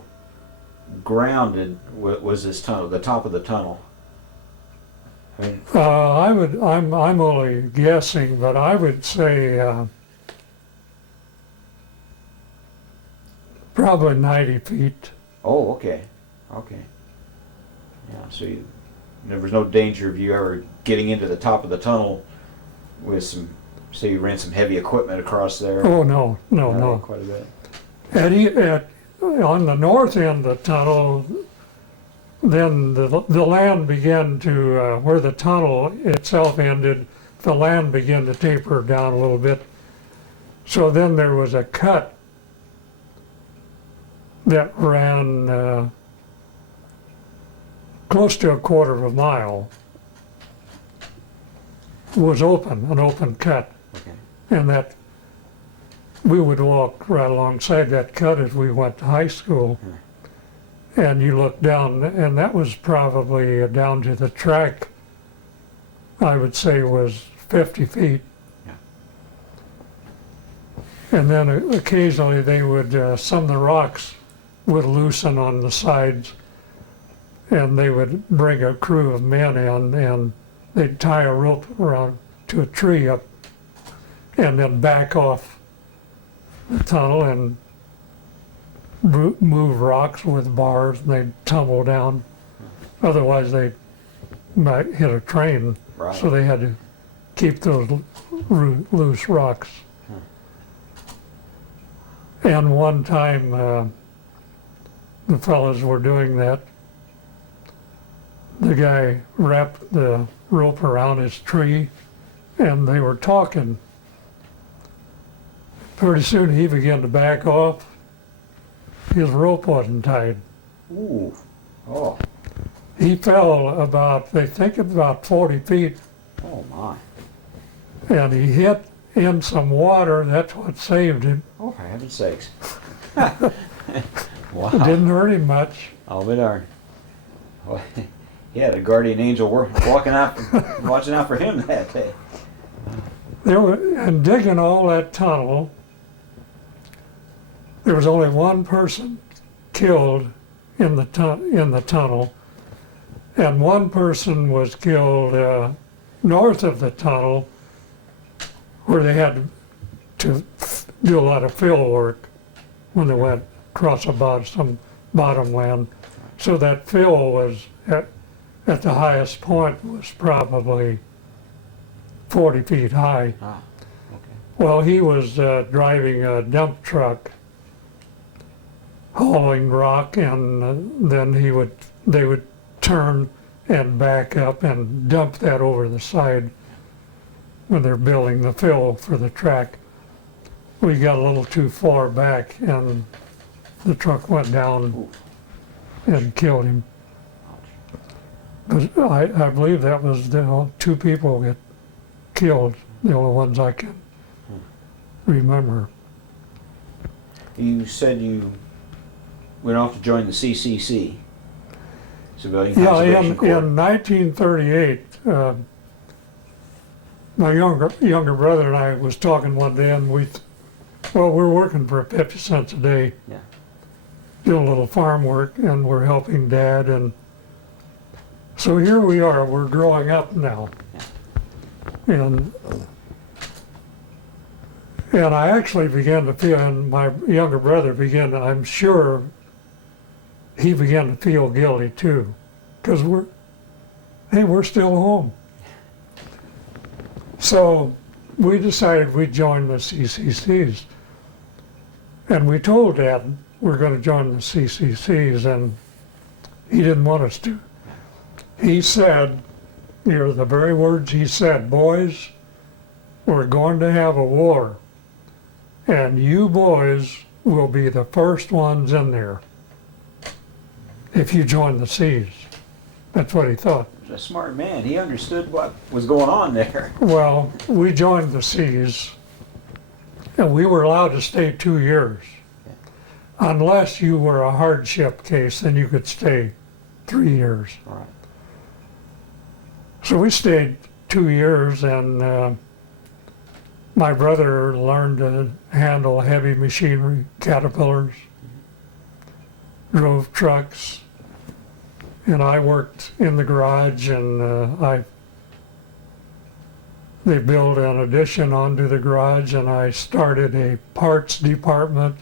ground was this tunnel? The top of the tunnel. I mean, I'm only guessing, but I would say probably 90 feet. oh, okay, okay. Yeah, so there was no danger of you ever getting into the top of the tunnel with say you ran some heavy equipment across there. Oh no, no. Quite a bit. On the north end of the tunnel, then the land began to, where the tunnel itself ended, the land began to taper down a little bit. So then there was a cut that ran close to a quarter of a mile, was an open cut. Okay. And that we would walk right alongside that cut as we went to high school. And you look down, and that was probably down to the track, I would say was 50 feet. Yeah. And then occasionally they would, some of the rocks would loosen on the sides, and they would bring a crew of men in, and they'd tie a rope around to a tree up, and then back off the tunnel and move rocks with bars, and they'd tumble down. Otherwise, they might hit a train. Right. So they had to keep those loose rocks. And one time, the fellows were doing that. The guy wrapped the rope around his tree and they were talking. Pretty soon he began to back off. His rope wasn't tied. Ooh. Oh. He fell about, they think about 40 feet, Oh my. and he hit in some water. That's what saved him. Oh, for heaven's sakes. It Wow. didn't hurt him much. I'll be darned. Well, he had a guardian angel walking out, watching out for him that day. And digging all that tunnel, there was only one person killed in the tunnel, and one person was killed north of the tunnel, where they had to do a lot of fill work when they went across some bottomland. So that fill was at the highest point was probably 40 feet high. Ah, okay. Well, he was driving a dump truck, hauling rock, and then they would turn and back up and dump that over the side when they're building the fill for the track. We got a little too far back, and the truck went down and killed him. But I believe that was the two people that killed, the only ones I can remember. You said you went off to join the CCC, Civilian Yeah, Conservation Corps. in 1938, my younger brother and I was talking one day, and we're working for 50 cents a day, Yeah. doing a little farm work, and we're helping Dad, and so here we are. We're growing up now, and I actually began to feel, and my younger brother began to, I'm sure he began to feel guilty too, because we're still home. So we decided we'd join the CCCs, and we told Dad we're going to join the CCCs, and he didn't want us to. He said, the very words he said, "Boys, we're going to have a war, and you boys will be the first ones in there if you join the Cs." That's what he thought. A smart man. He understood what was going on there. Well, we joined the Cs, and we were allowed to stay 2 years. Unless you were a hardship case, then you could stay 3 years. All right. So we stayed 2 years, and my brother learned to handle heavy machinery, caterpillars, drove trucks, and I worked in the garage, and they built an addition onto the garage, and I started a parts department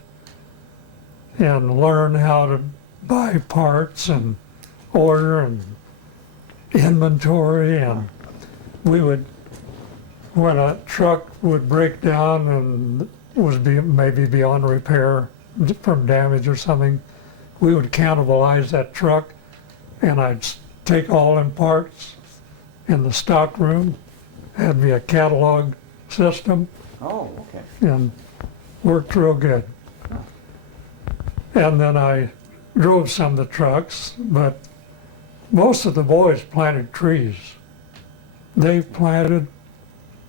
and learned how to buy parts and order and inventory, and when a truck would break down and maybe beyond repair from damage or something, we would cannibalize that truck, and I'd take all them parts in the stock room, had me a catalog system, Oh, okay. and worked real good. And then I drove some of the trucks, but most of the boys planted trees. They planted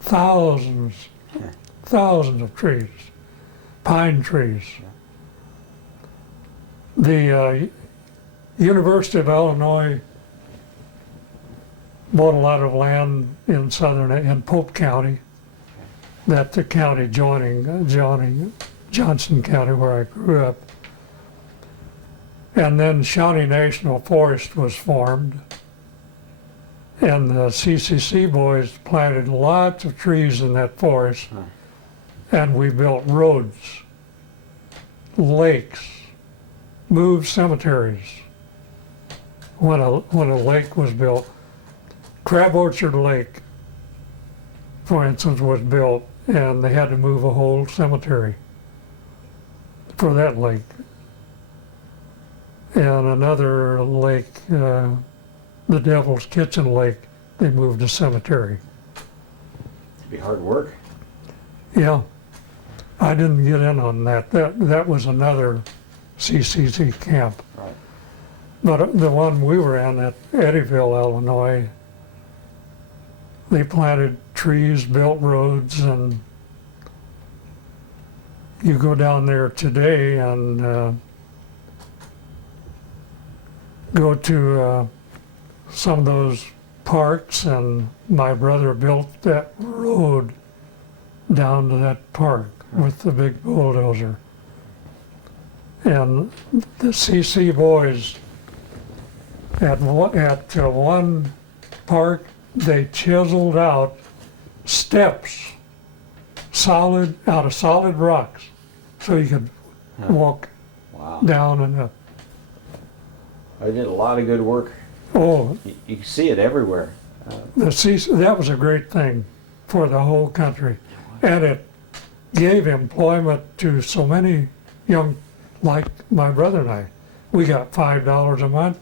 thousands of trees, pine trees. The University of Illinois bought a lot of land in in Pope County, that's the county joining Johnson County, where I grew up. And then Shawnee National Forest was formed, and the CCC boys planted lots of trees in that forest, and we built roads, lakes, moved cemeteries. When a lake was built, Crab Orchard Lake, for instance, was built, and they had to move a whole cemetery for that lake. And another lake, the Devil's Kitchen Lake, they moved a cemetery. Be hard work. Yeah, I didn't get in on that. That was another CCC camp. Right. But the one we were in at Eddyville, Illinois, they planted trees, built roads, and you go down there today and go to some of those parks, and my brother built that road down to that park with the big bulldozer. And the CC boys at one park, they chiseled out steps out of solid rocks, so you could walk Wow. down and up. I did a lot of good work. Oh, You can see it everywhere. that was a great thing for the whole country. And it gave employment to so many young, like my brother and I. We got $5 a month,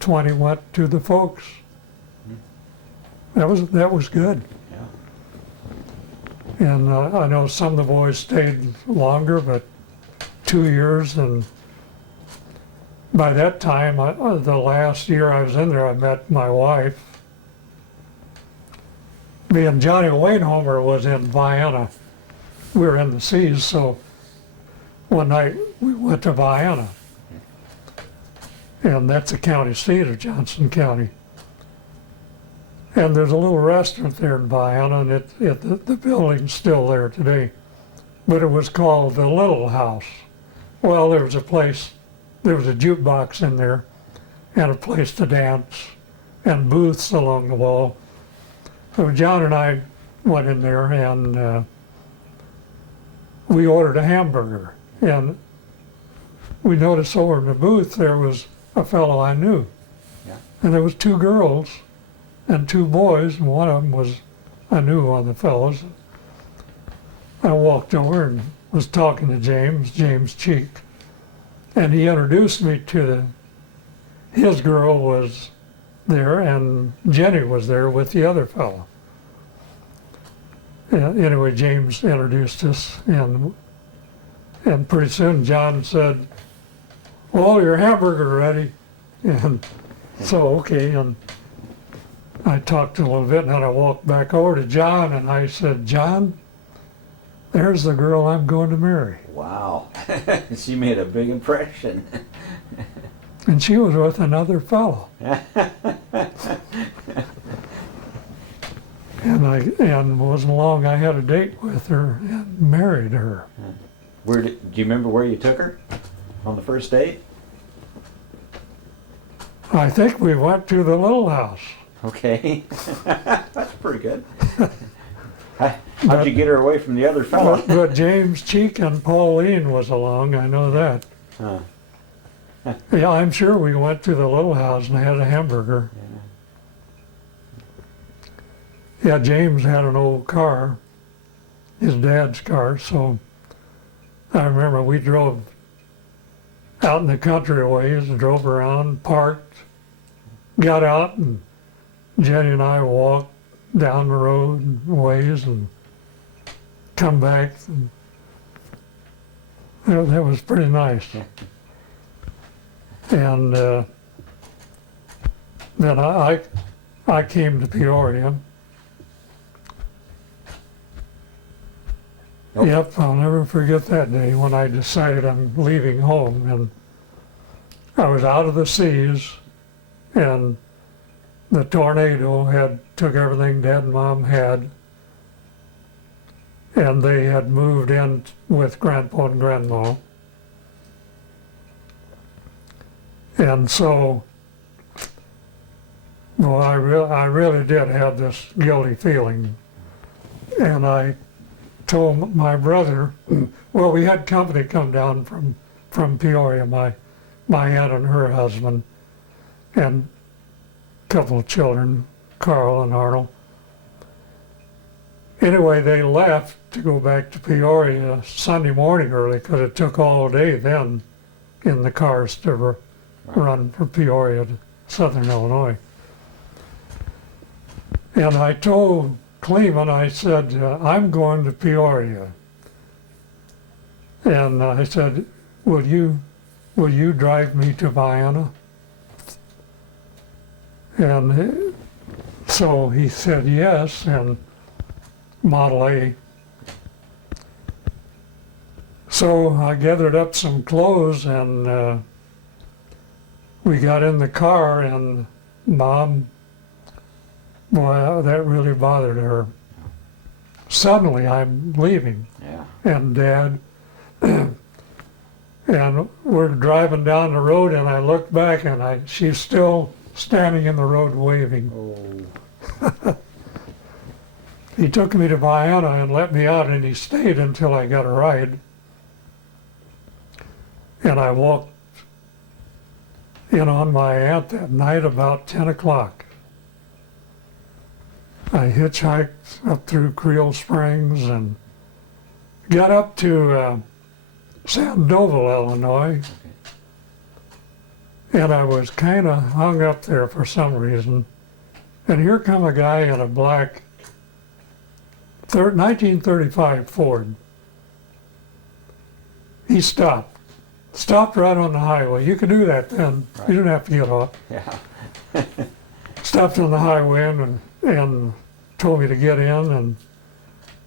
20 went to the folks. That was good. Yeah. And I know some of the boys stayed longer, but 2 years. And by that time, the last year I was in there, I met my wife. Me and Johnny Wainhomer was in Vienna. We were in the seas, so one night we went to Vienna. And that's the county seat of Johnson County. And there's a little restaurant there in Vienna, and the building's still there today. But it was called the Little House. Well, there was a jukebox in there, and a place to dance, and booths along the wall. So John and I went in there, and we ordered a hamburger. And we noticed over in the booth there was a fellow I knew. Yeah. And there was 2 girls and 2 boys, and one of them I knew one of the fellows. I walked over and was talking to James Cheek, and he introduced me to his girl was there, and Jenny was there with the other fellow. Anyway, James introduced us, and pretty soon John said, "Well, your hamburger ready." And so, okay, and I talked a little bit, and then I walked back over to John, and I said, "John, there's the girl I'm going to marry." Wow. She made a big impression. And she was with another fellow. And wasn't long I had a date with her and married her. Do you remember where you took her on the first date? I think we went to the Little House. Okay. That's pretty good. How'd you get her away from the other fellow? But James Cheek and Pauline was along, I know that. Huh. Yeah, I'm sure we went to the Little House and had a hamburger. Yeah, James had an old car, his dad's car, so I remember we drove out in the country a ways and drove around, parked, got out, and Jenny and I walked down the road a ways and come back. And that was pretty nice. And then I came to Peoria. Nope. Yep, I'll never forget that day when I decided I'm leaving home, and I was out of the seas, and the tornado took everything Dad and Mom had, and they had moved in with Grandpa and Grandma. And so, well, I really did have this guilty feeling, and I told my brother, well, we had company come down from Peoria, my aunt and her husband, and a couple of children, Carl and Arnold. Anyway, they left to go back to Peoria Sunday morning early, because it took all day then in the cars to run from Peoria to Southern Illinois. And I told Cleveland, I said, I'm going to Peoria. And I said, will you drive me to Vienna? And so he said yes, and Model A. So I gathered up some clothes, and we got in the car, and Mom, boy, that really bothered her. Suddenly, I'm leaving, Yeah. and Dad, and we're driving down the road, and I looked back, and she's still standing in the road waving. Oh. He took me to Vienna and let me out, and he stayed until I got a ride. And I walked in on my aunt that night about 10 o'clock. I hitchhiked up through Creel Springs and got up to Sandoval, Illinois. And I was kind of hung up there for some reason. And here come a guy in a black 1935 Ford. He stopped right on the highway. You could do that then. Right. You didn't have to get off. Yeah. Stopped on the highway and told me to get in, and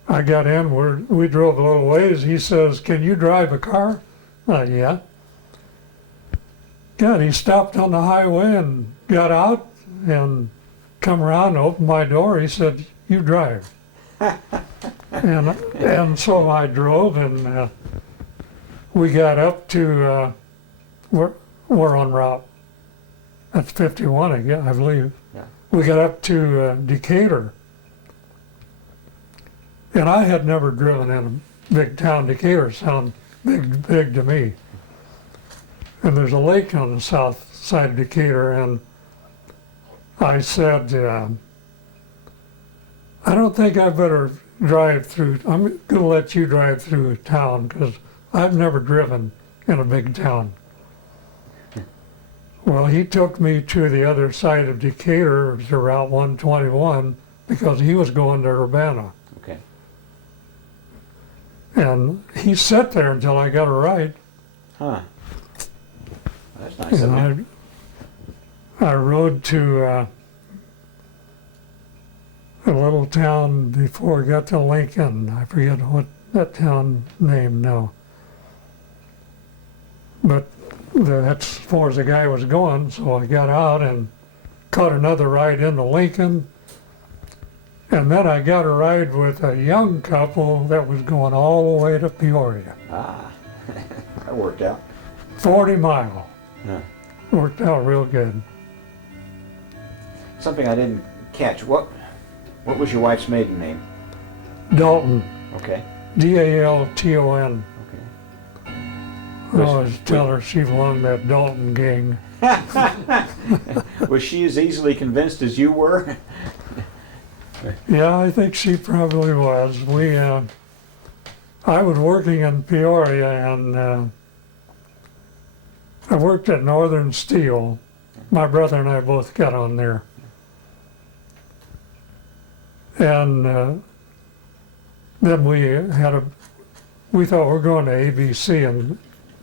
I got in. We drove a little ways. He says, "Can you drive a car?" Yeah. God, he stopped on the highway and got out and come around and opened my door. He said, "You drive." and so I drove, and we got up to we're on route. That's 51 again, I believe. Yeah. We got up to Decatur, and I had never driven in a big town. Decatur sounded big to me. And there's a lake on the south side of Decatur, and I said, I don't think I better drive through. I'm going to let you drive through town because I've never driven in a big town. Well, he took me to the other side of Decatur, to Route 121, because he was going to Urbana. Okay. And he sat there until I got a ride. Huh. That's nice of him. And I rode to a little town before I got to Lincoln. I forget what that town name now. But that's as far as the guy was going, so I got out and caught another ride into Lincoln. And then I got a ride with a young couple that was going all the way to Peoria. Ah, that worked out. 40 mile. Huh. Worked out real good. Something I didn't catch. What was your wife's maiden name? Dalton, Okay. Dalton. Okay. I always tell her she belonged to that Dalton gang. Was she as easily convinced as you were? Yeah, I think she probably was. I was working in Peoria, and I worked at Northern Steel. My brother and I both got on there. And then we thought we were going to ABC in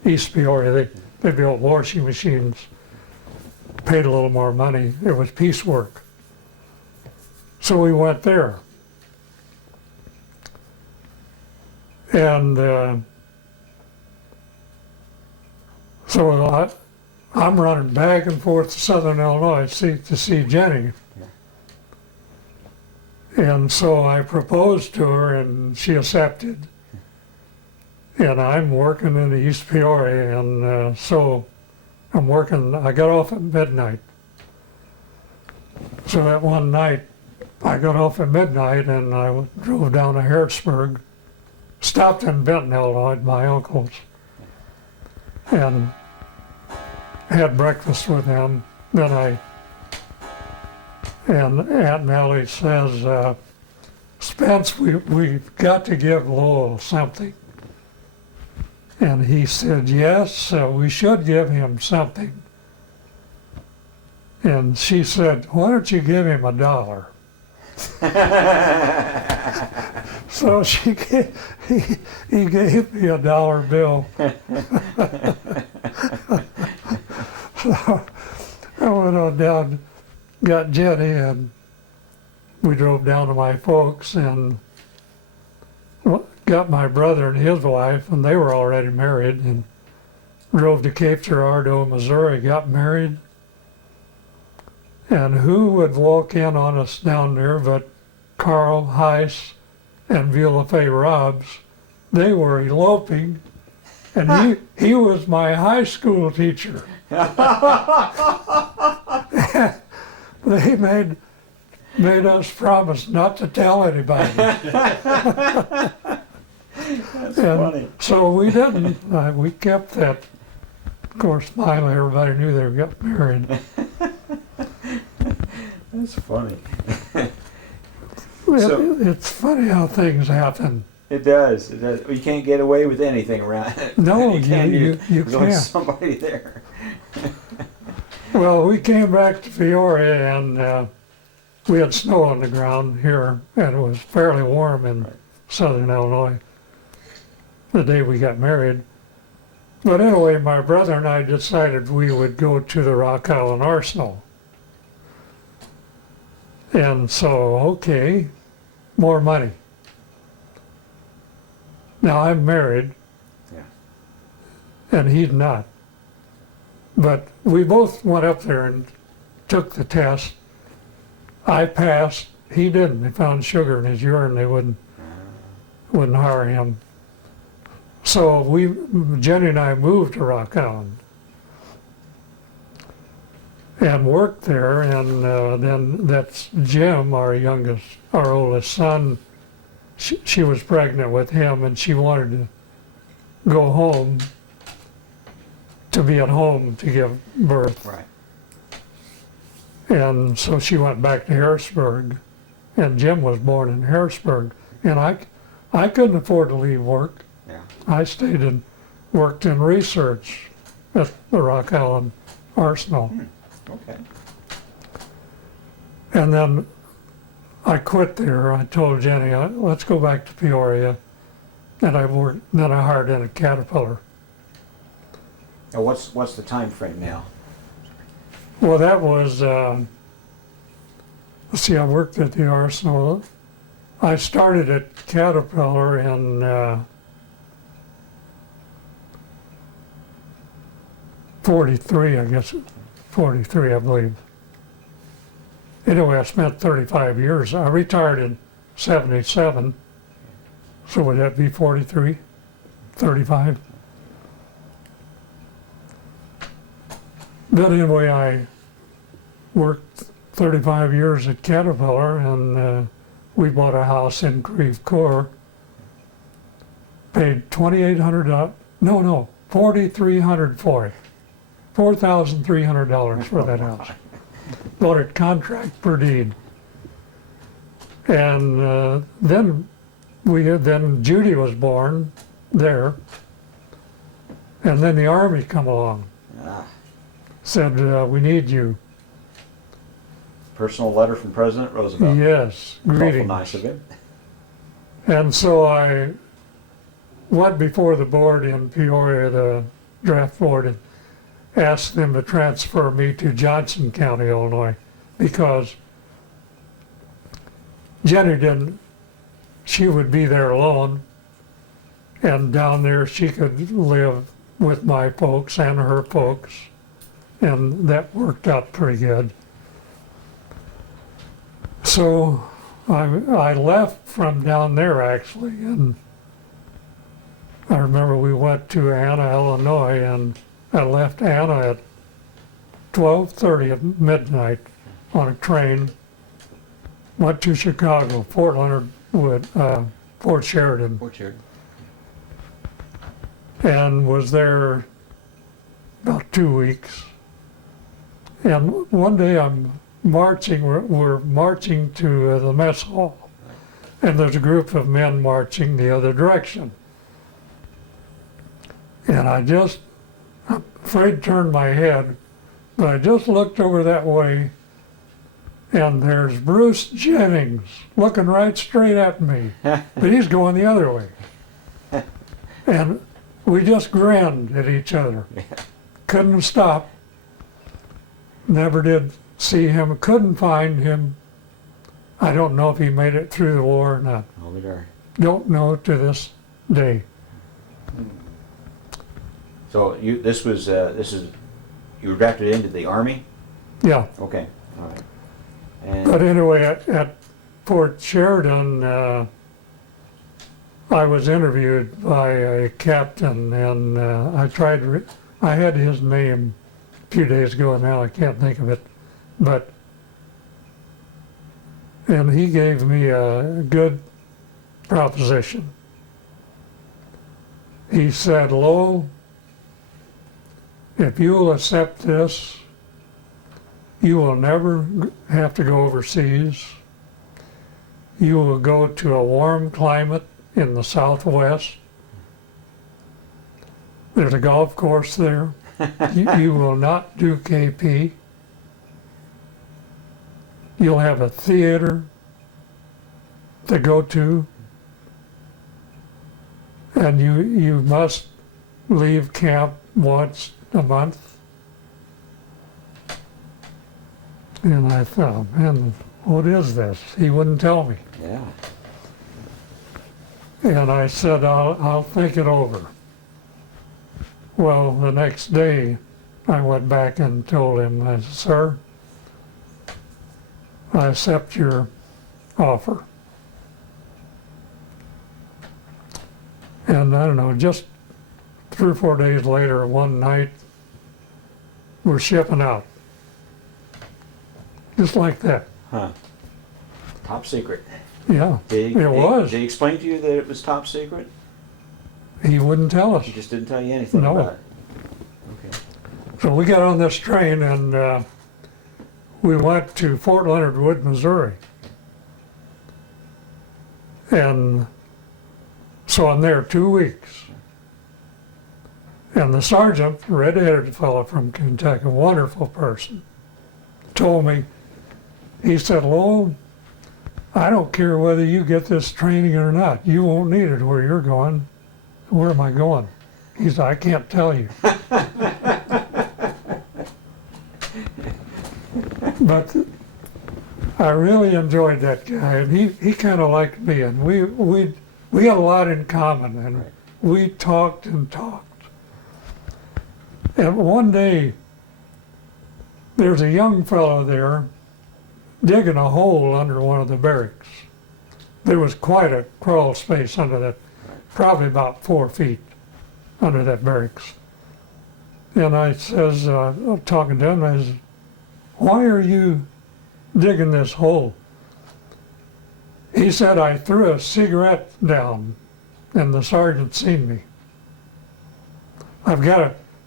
East Peoria. They built washing machines, paid a little more money. It was piecework. So we went there. And so I'm running back and forth to Southern Illinois to see Jenny. And so I proposed to her, and she accepted. And I'm working in East Peoria, and so I'm working. I got off at midnight. So that one night, I got off at midnight, and I drove down to Harrisburg, stopped in Benton, Illinois, at my uncle's, and had breakfast with them. Then and Aunt Nellie says, Spence, we've got to give Lowell something. And he said, yes, we should give him something. And she said, why don't you give him $1? So he gave me a dollar bill. So I went on down, got Jenny, and we drove down to my folks and got my brother and his wife, and they were already married, and drove to Cape Girardeau, Missouri, got married. And who would walk in on us down there but Carl Heiss and Viola Faye Robbs? They were eloping, and he was my high school teacher. They made us promise not to tell anybody. That's funny. So we didn't. We kept that. Of course, finally everybody knew they got married. That's funny. It's funny how things happen. It does. It does. You can't get away with anything around. No, you you always can't. somebody there. Well, we came back to Peoria, and we had snow on the ground here, and it was fairly warm in southern Illinois the day we got married. But anyway, my brother and I decided we would go to the Rock Island Arsenal. And so, okay, more money. Now I'm married, Yeah. and he's not. But we both went up there and took the test. I passed, he didn't. They found sugar in his urine, they wouldn't hire him. So Jenny and I moved to Rock Island and worked there, and then that's Jim, our oldest son. She was pregnant with him, and she wanted to go home, to be at home to give birth. Right. And so she went back to Harrisburg, and Jim was born in Harrisburg, and I couldn't afford to leave work. Yeah. I stayed and worked in research at the Rock Island Arsenal. Okay. And then I quit there. I told Jenny, let's go back to Peoria. And then I hired in a Caterpillar. Now, what's the time frame now? Well, that was, let's see, I worked at the Arsenal. I started at Caterpillar in 43, I guess, 43, I believe. Anyway, I spent 35 years. I retired in 77, so would that be 43, 35? But anyway, I worked 35 years at Caterpillar, and we bought a house in Creve Coeur, paid $2,800, no, $4,300 for it. $4,300 for that house. Bought it contract per deed. And then Judy was born there, and then the Army come along. Ah, Said, we need you. personal letter from President Roosevelt. Yes, Awful greetings. nice of him. And so I went before the board in Peoria, the draft board, and asked them to transfer me to Johnson County, Illinois, because Jenny she would be there alone, and down there she could live with my folks and her folks, and that worked out pretty good. So I left from down there actually, and I remember we went to Anna, Illinois, and I left Anna at 12:30 at midnight on a train, went to Chicago, Fort Sheridan, Fort Sheridan. and was there about 2 weeks. And one day we're marching to the mess hall, and there's a group of men marching the other direction. And I'm afraid to turn my head, but I just looked over that way, and there's Bruce Jennings looking right straight at me, but he's going the other way. And we just grinned at each other. Couldn't stop. Never did see him, couldn't find him. I don't know if he made it through the war or not. Over there. Don't know to this day. So this is, you were drafted into the Army? Yeah. Okay, all right. And But anyway, at Fort Sheridan, I was interviewed by a captain, and I had his name a few days ago, and now I can't think of it. And he gave me a good proposition. He said, Lowell, if you will accept this, you will never have to go overseas. You will go to a warm climate in the Southwest. There's a golf course there. You will not do KP. You'll have a theater to go to. And you must leave camp once a month. And I thought, man, what is this? He wouldn't tell me. yeah, And I said, I'll think it over. Well, the next day, I went back and told him, I said, sir, I accept your offer. And I don't know, just 3 or 4 days later, one night, we're shipping out. Just like that. huh. Top secret. Yeah, Did it was. Did he explain to you that it was top secret? He wouldn't tell us. He just didn't tell you anything No. about it? Okay. So we got on this train and we went to Fort Leonard Wood, Missouri. And so I'm there 2 weeks. And the sergeant, red-headed fellow from Kentucky, a wonderful person, told me, he said, Lowell, I don't care whether you get this training or not. You won't need it where you're going. Where am I going? He said, I can't tell you. But I really enjoyed that guy, and he kind of liked me, and we had a lot in common, and Right. we talked and talked. And one day, there's a young fellow there digging a hole under one of the barracks. There was quite a crawl space under that, probably about 4 feet under that barracks. And I says, talking to him, I says, why are you digging this hole? He said, I threw a cigarette down and the sergeant seen me.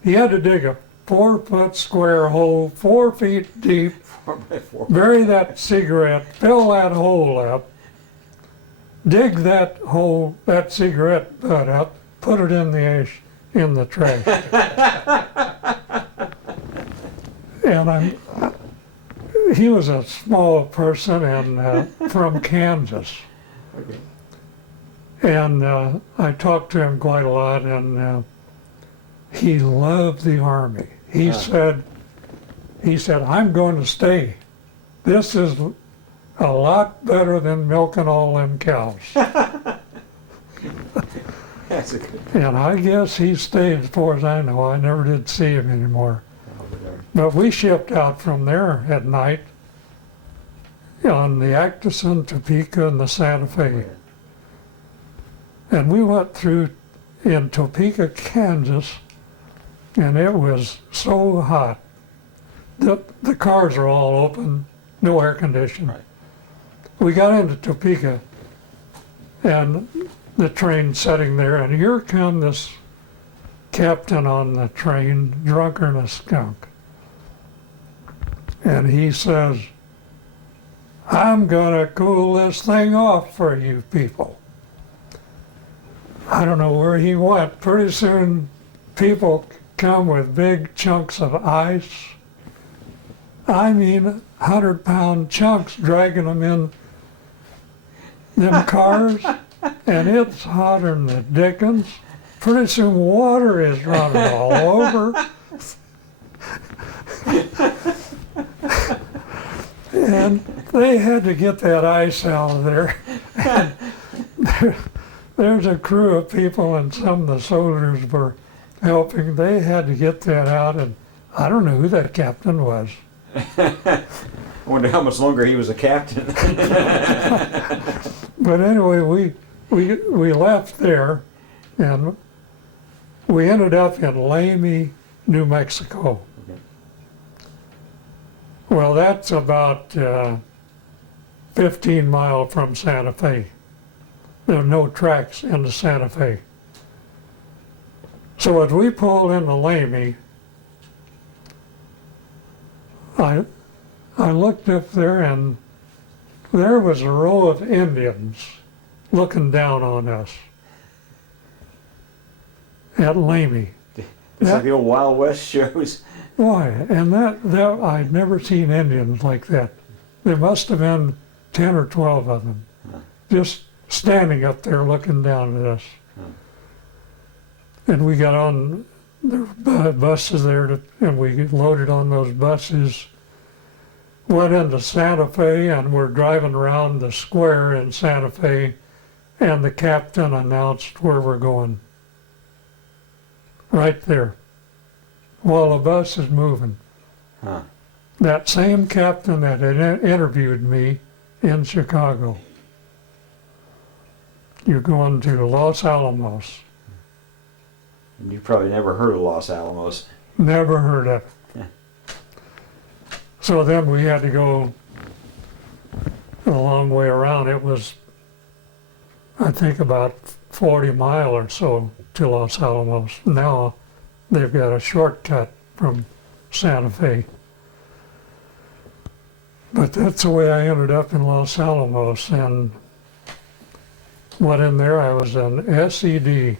He had to dig a 4-foot square hole, 4 feet deep, 4 by 4. bury that cigarette, fill that hole up, dig that hole, that cigarette butt up, put it in the ash, in the trash. And he was a small person and from Kansas. Okay. And I talked to him quite a lot, and he loved the Army. He said, I'm going to stay. This is a lot better than milking all them cows. That's a good And I guess he stayed as far as I know. I never did see him anymore. over there. But we shipped out from there at night on the Atchison, Topeka, and the Santa Fe. And we went through in Topeka, Kansas, and it was so hot. The cars are all open, no air conditioning. Right. We got into Topeka, and the train sitting there, and here come this captain on the train, drunker than a skunk. And he says, I'm gonna cool this thing off for you people. I don't know where he went. Pretty soon people come with big chunks of ice, I mean, 100-pound chunks dragging them in them cars, and it's hotter than the dickens. Pretty soon water is running all over. And they had to get that ice out of there. There's a crew of people, and some of the soldiers were helping. They had to get that out, and I don't know who that captain was. I wonder how much longer he was a captain. But anyway, we left there, and we ended up in Lamy, New Mexico. Okay. Well, that's about 15 miles from Santa Fe. There are no tracks into Santa Fe. So as we pulled into Lamy, I looked up there, and there was a row of Indians looking down on us at Lamy. It's like the old Wild West shows. Why? And that I'd never seen Indians like that. There must have been 10 or 12 of them, just standing up there looking down at us. And we got on the buses there, and we loaded on those buses, went into Santa Fe, and we're driving around the square in Santa Fe, and the captain announced where we're going. Right there, while the bus is moving. Huh. That same captain that had interviewed me in Chicago. You're going to Los Alamos. You probably never heard of Los Alamos. Never heard of it. Yeah. So then we had to go a long way around. It was, I think, about 40 miles or so to Los Alamos. Now they've got a shortcut from Santa Fe. But that's the way I ended up in Los Alamos, and went in there. I was an SED,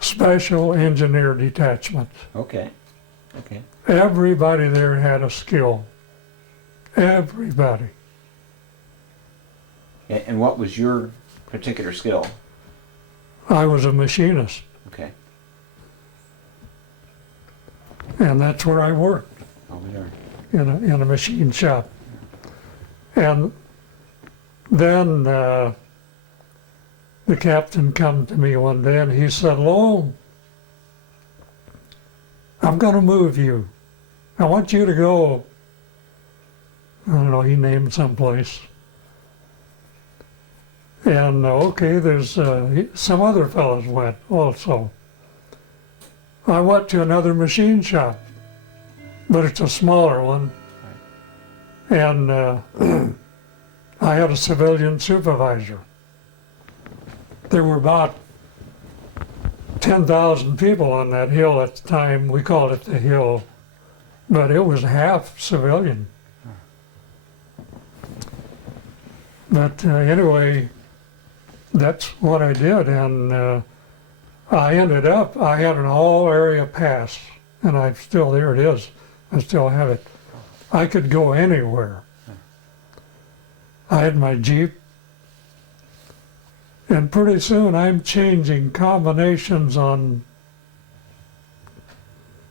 Special Engineer Detachment. Okay. Okay. Everybody there had a skill. Everybody. And what was your particular skill? I was a machinist, Okay. and that's where I worked, Over there. in a machine shop. And then the captain come to me one day, and he said, "Lowell, I'm going to move you. I want you to go," I don't know, he named someplace. And okay, there's some other fellows went also. I went to another machine shop, but it's a smaller one. And I had a civilian supervisor. There were about 10,000 people on that hill at the time. We called it the hill, but it was half civilian. But anyway, that's what I did, and I ended up, I had an all area pass, and there it is, I still have it. I could go anywhere. I had my Jeep, and pretty soon I'm changing combinations on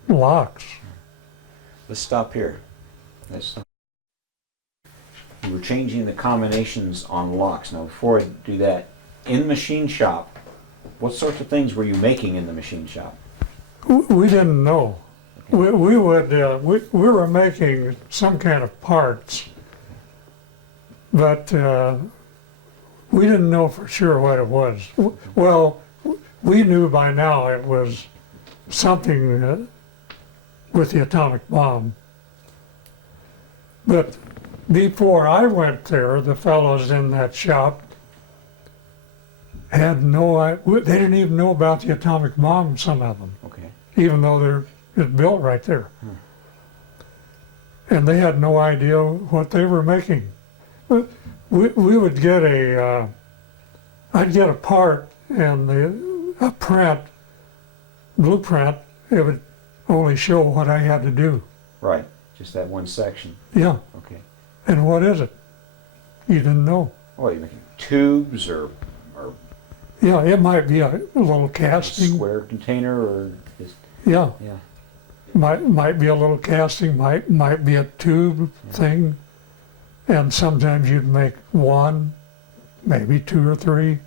locks. Let's stop here. Let's stop. You were changing the combinations on locks. Now, before I do that, in the machine shop, what sorts of things were you making in the machine shop? We didn't know. We were making some kind of parts, but we didn't know for sure what it was. Well, we knew by now it was something with the atomic bomb. But before I went there, the fellows in that shop had they didn't even know about the atomic bomb, some of them. Okay. Even though it's built right there. And they had no idea what they were making. We would get I'd get a part and a blueprint, it would only show what I had to do. Right. Just that one section. Yeah. Okay. And what is it? You didn't know. Oh, you're making tubes or Yeah, it might be a little a casting. square container or just, Yeah, yeah. might be a little casting, might be a tube thing. And sometimes you'd make one, maybe two or three.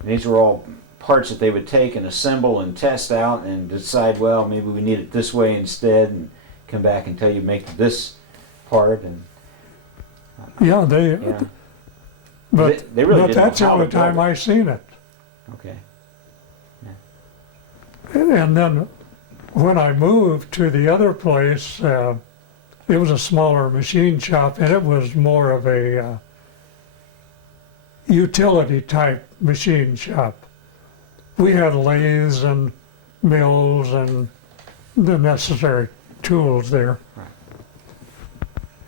And these were all parts that they would take and assemble and test out and decide, well, maybe we need it this way instead, and come back and tell you make this part. And Yeah, yeah, but they really but didn't know that's the how to only time build I seen it. okay. And then when I moved to the other place, it was a smaller machine shop, and it was more of a utility type machine shop. We had lathes and mills and the necessary tools there. Right.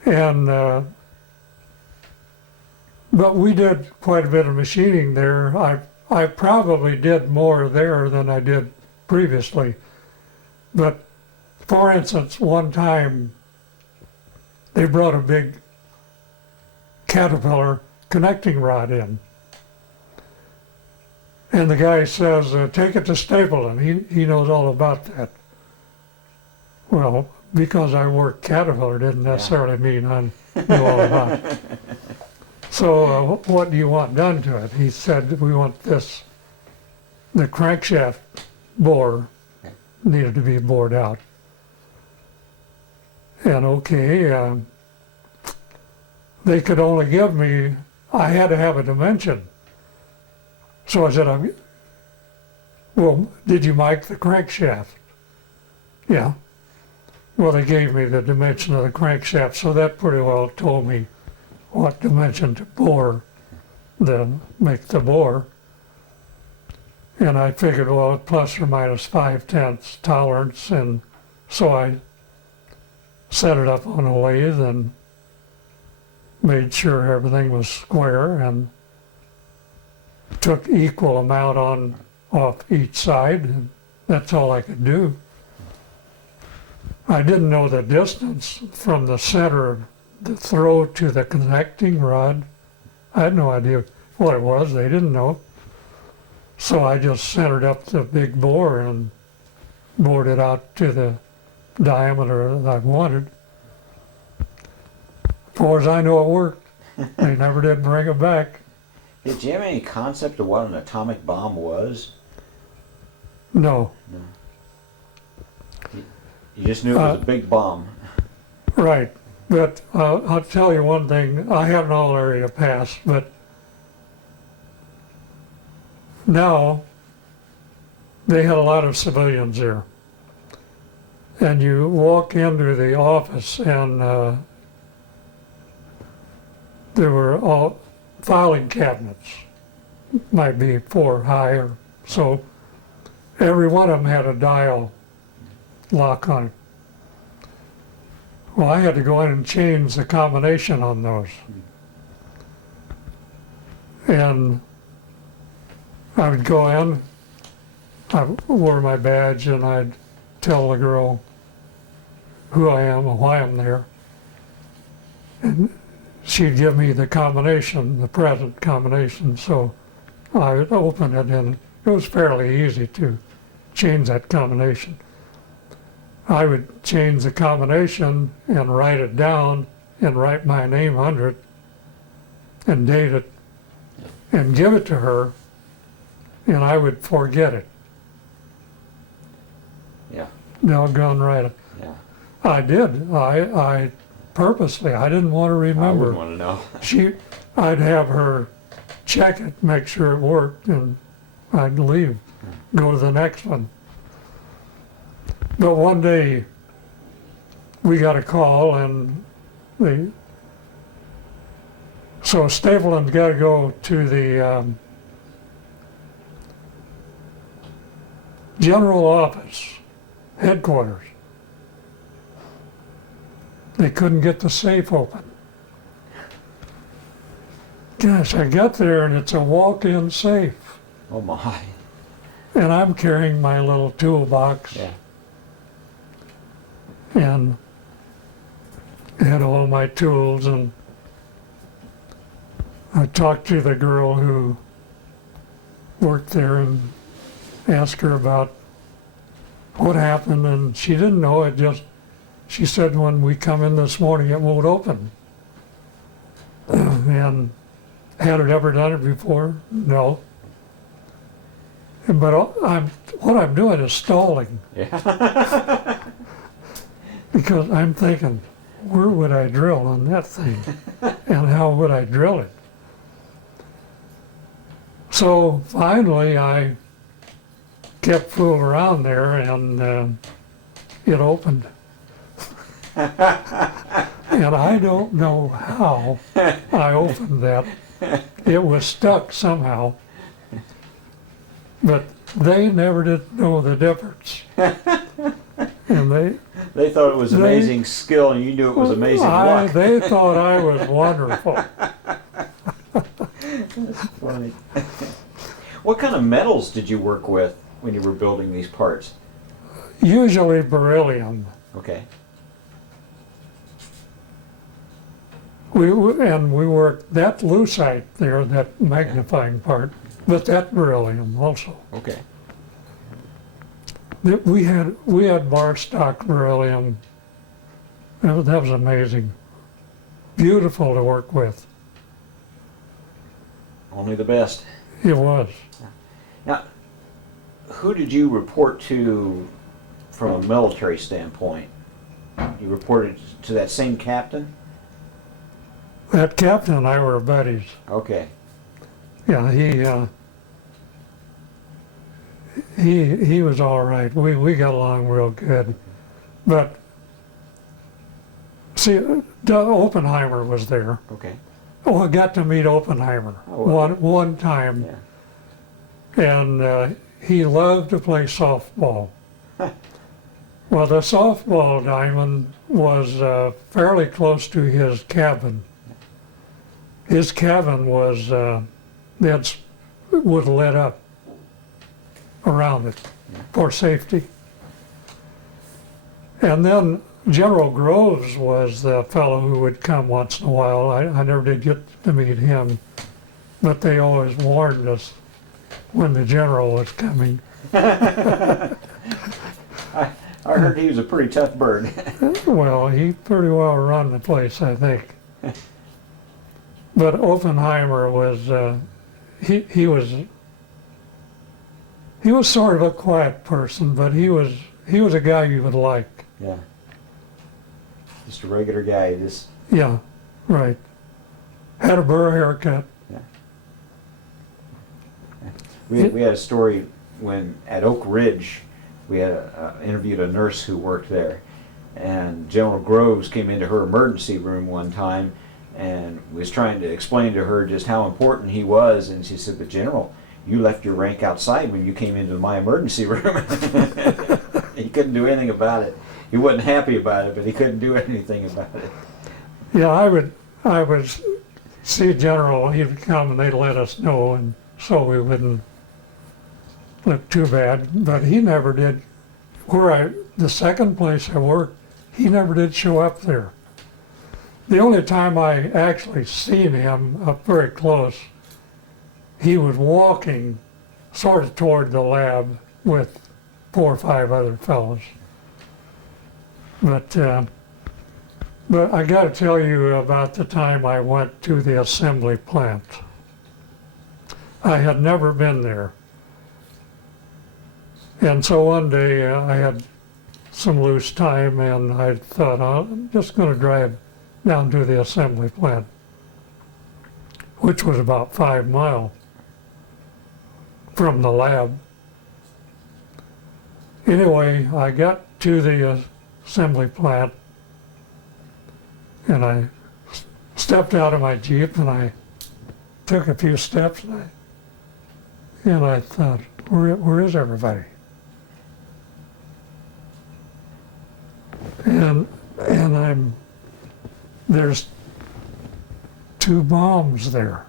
And but we did quite a bit of machining there. I probably did more there than I did previously. But for instance, one time they brought a big Caterpillar connecting rod in. And the guy says, take it to Stapleton. He knows all about that. Well, because I worked Caterpillar didn't necessarily mean I knew all about it. So what do you want done to it? He said, we want this, the crankshaft bore needed to be bored out. And okay, they could only give me, I had to have a dimension. So I said, well, did you mic the crankshaft? Yeah. Well, they gave me the dimension of the crankshaft, so that pretty well told me what dimension to bore, make the bore. And I figured, well, plus or minus 5/10 tolerance, and so I set it up on a lathe and made sure everything was square and took equal amount off each side, and that's all I could do. I didn't know the distance from the center of the throw to the connecting rod. I had no idea what it was. They didn't know. So I just centered up the big bore and bored it out to the diameter that I wanted. As far as I know, it worked. They never did bring it back. Did you have any concept of what an atomic bomb was? No. No. You just knew it was a big bomb. Right. But I'll tell you one thing. I had an all area pass, but now they had a lot of civilians there. And you walk into the office and there were all filing cabinets, might be 4 high or so. Every one of them had a dial lock on it. Well, I had to go in and change the combination on those. And I would go in, I wore my badge, and I'd tell the girl who I am and why I'm there. And she'd give me the combination, the present combination, so I would open it, and it was fairly easy to change that combination. I would change the combination and write it down and write my name under it and date it and give it to her, and I would forget it. Yeah. Doggone right. Yeah. I did. I purposely, I didn't want to I remember. wouldn't want to know. I'd have her check it, make sure it worked, and I'd leave, go to the next one. But one day, we got a call, and so Stapleton's got to go to the general office, headquarters. They couldn't get the safe open. Gosh, I got there, and it's a walk-in safe. Oh my. And I'm carrying my little toolbox. Yeah. And had all my tools, and I talked to the girl who worked there and asked her about what happened, and she didn't know. She said, when we come in this morning, it won't open. And had it ever done it before? No. But what I'm doing is stalling, Yeah. because I'm thinking, where would I drill on that thing? And how would I drill it? So finally, I kept fooling around there, and it opened. And I don't know how I opened that. It was stuck somehow. But they never did know the difference. And They thought it was amazing skill, and you knew it was amazing luck. they thought I was wonderful. That's funny. What kind of metals did you work with when you were building these parts? Usually beryllium. Okay. We worked that lucite there, that magnifying part, but that beryllium also. Okay. We had bar stock beryllium. That was amazing. Beautiful to work with. Only the best. It was. Now, who did you report to from a military standpoint? You reported to that same captain? That captain and I were buddies. Okay. Yeah, he was all right. We got along real good. But see, Oppenheimer was there. Okay. Oh, I got to meet Oppenheimer Oh, wow. one time, Yeah. and he loved to play softball. Well, the softball diamond was fairly close to his cabin. His cabin was that would lit up around it for safety. And then General Groves was the fellow who would come once in a while. I never did get to meet him, but they always warned us when the general was coming. I heard he was a pretty tough bird. Well, he pretty well run the place, I think. But Oppenheimer was, he was sort of a quiet person, but he was a guy you would like. Yeah. Just a regular guy. Just Yeah, right. Had a burr haircut. we had a story when at Oak Ridge we had interviewed a nurse who worked there, and General Groves came into her emergency room one time and was trying to explain to her just how important he was, and she said, "But General, you left your rank outside when you came into my emergency room." He couldn't do anything about it. He wasn't happy about it, but he couldn't do anything about it. Yeah, I would see General, he'd come and they'd let us know, and so we wouldn't look too bad. But he never did. The second place I worked, he never did show up there. The only time I actually seen him up very close, he was walking sort of toward the lab with 4 or 5 other fellows. But I got to tell you about the time I went to the assembly plant. I had never been there. And so one day I had some loose time, and I thought, I'm just going to drive down to the assembly plant, which was about 5 miles from the lab. Anyway, I got to the assembly plant, and I stepped out of my Jeep, and I took a few steps, and I thought, where is everybody? And there's 2 bombs there.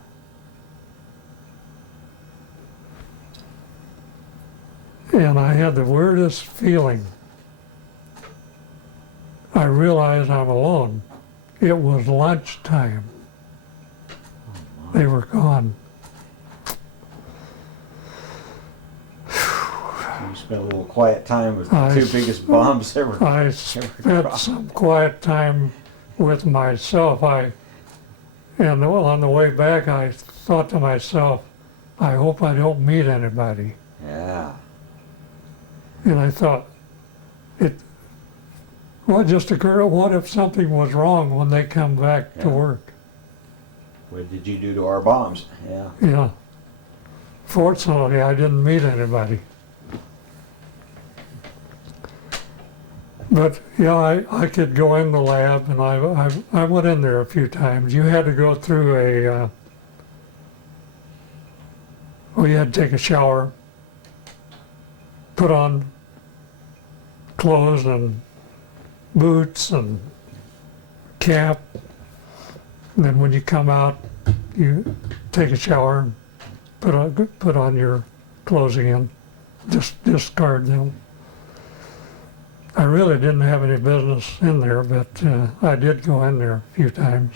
And I had the weirdest feeling. I realized I'm alone. it was lunchtime. They were gone. You spent a little quiet time with the I two biggest bombs ever. I spent some quiet time with myself. And on the way back, I thought to myself, I hope I don't meet anybody. Yeah. And I thought, what just occurred? What if something was wrong when they come back to Yeah. work? What did you do to our bombs? Yeah. Yeah. Fortunately, I didn't meet anybody. But yeah, I could go in the lab, and I went in there a few times. You had to go through you had to take a shower, put on clothes and boots and cap. And then when you come out, you take a shower, and put on your clothes again, just discard them. I really didn't have any business in there, but I did go in there a few times.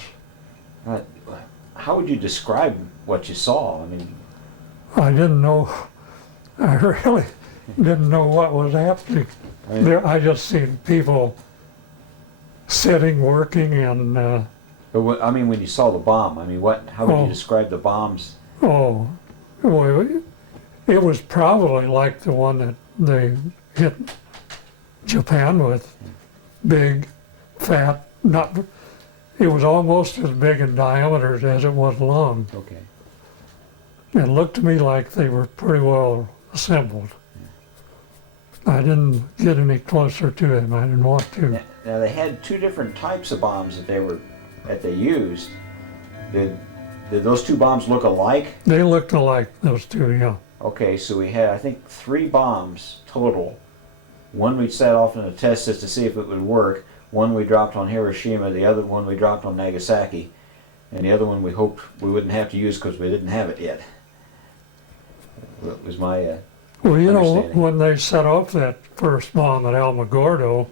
How would you describe what you saw? I mean, I didn't know, I really didn't know what was happening. I just seen people sitting, working, and but I mean, when you saw the bomb, I mean, how would you describe the bombs? well, it was probably like the one that they hit Japan with. Big, fat, it was almost as big in diameter as it was long. Okay. It looked to me like they were pretty well assembled. I didn't get any closer to them. I didn't want to. Now they had two different types of bombs that they used. Did those two bombs look alike? They looked alike, those two, yeah. Okay, so we had, I think, 3 bombs total. One we set off in a test just to see if it would work. One we dropped on Hiroshima. The other one we dropped on Nagasaki. And the other one we hoped we wouldn't have to use because we didn't have it yet. That was my Well, you know, understanding. when they set off that first bomb at Alamogordo,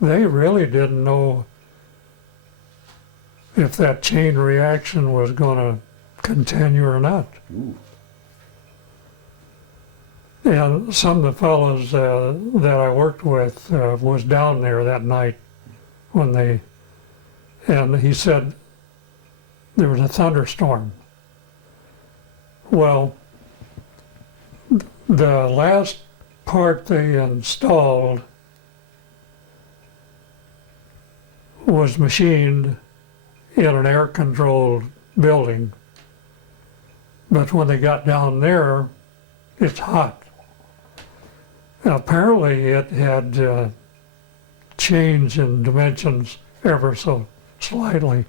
they really didn't know if that chain reaction was going to continue or not. Ooh. And some of the fellows that I worked with was down there that night and he said there was a thunderstorm. Well, the last part they installed was machined in an air-controlled building. But when they got down there, it's hot. Apparently it had changed in dimensions ever so slightly,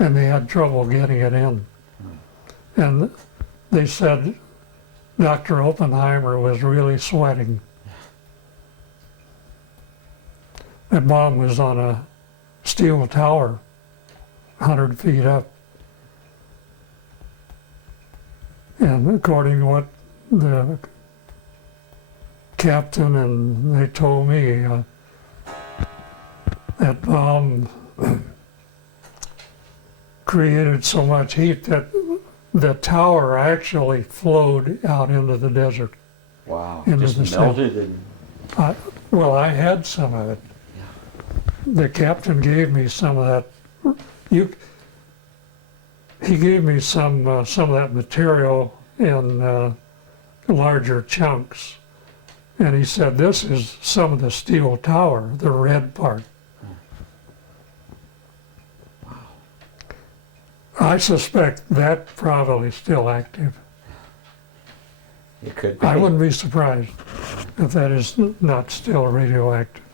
and they had trouble getting it in. And they said Dr. Oppenheimer was really sweating. That bomb was on a steel tower, 100 feet up. And according to what the captain and they told me, that bomb created so much heat that the tower actually flowed out into the desert. Wow. Into Just the sea. melted and Well, I had some of it. The captain gave me some of that. He gave me some of that material in larger chunks. And he said, this is some of the steel tower, the red part. Wow. I suspect that's probably still active. It could be. I wouldn't be surprised if that is not still radioactive.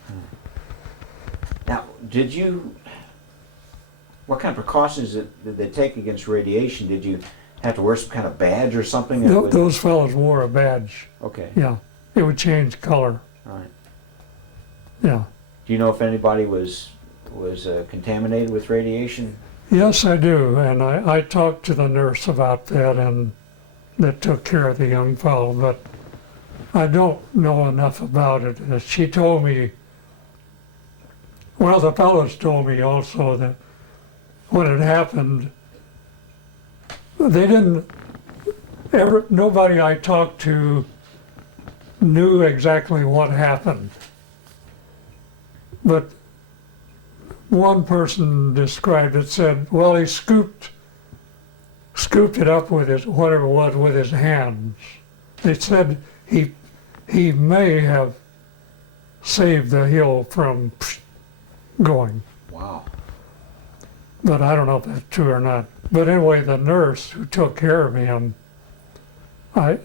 Now, what kind of precautions did they take against radiation? Did you have to wear some kind of badge or something? Those fellows wore a badge. Okay. Yeah, it would change color. All right. Yeah. Do you know if anybody was contaminated with radiation? Yes, I do, and I talked to the nurse about that, and that took care of the young fellow, but I don't know enough about it. She told me, well, the fellows told me also that when it happened, they didn't nobody I talked to knew exactly what happened. But one person described it, said, well, he scooped it up with his, whatever it was, with his hands. They said he may have saved the hill from going. Wow. But I don't know if that's true or not. But anyway, the nurse who took care of him, I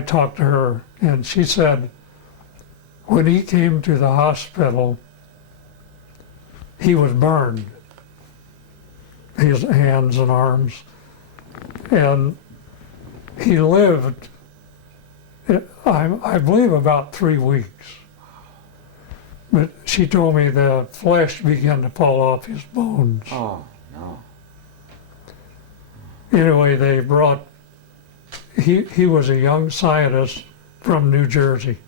talked to her, and she said when he came to the hospital, he was burned, his hands and arms, and he lived, I believe, about 3 weeks. But she told me the flesh began to fall off his bones. Oh, no. Anyway, they brought, he was a young scientist from New Jersey,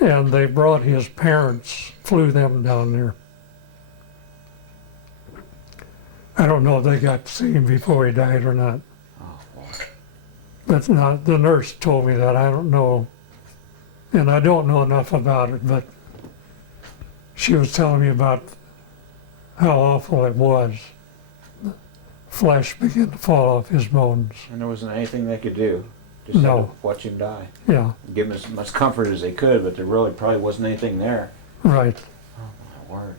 and they brought his parents, flew them down there. I don't know if they got to see him before he died or not. Oh, boy. But not, the nurse told me that. I don't know, and I don't know enough about it, but she was telling me about how awful it was. Flesh began to fall off his bones. And there wasn't anything they could do. Just No. had to watch him die. Yeah, Give him as much comfort as they could, but there really probably wasn't anything there. right. Oh, my word.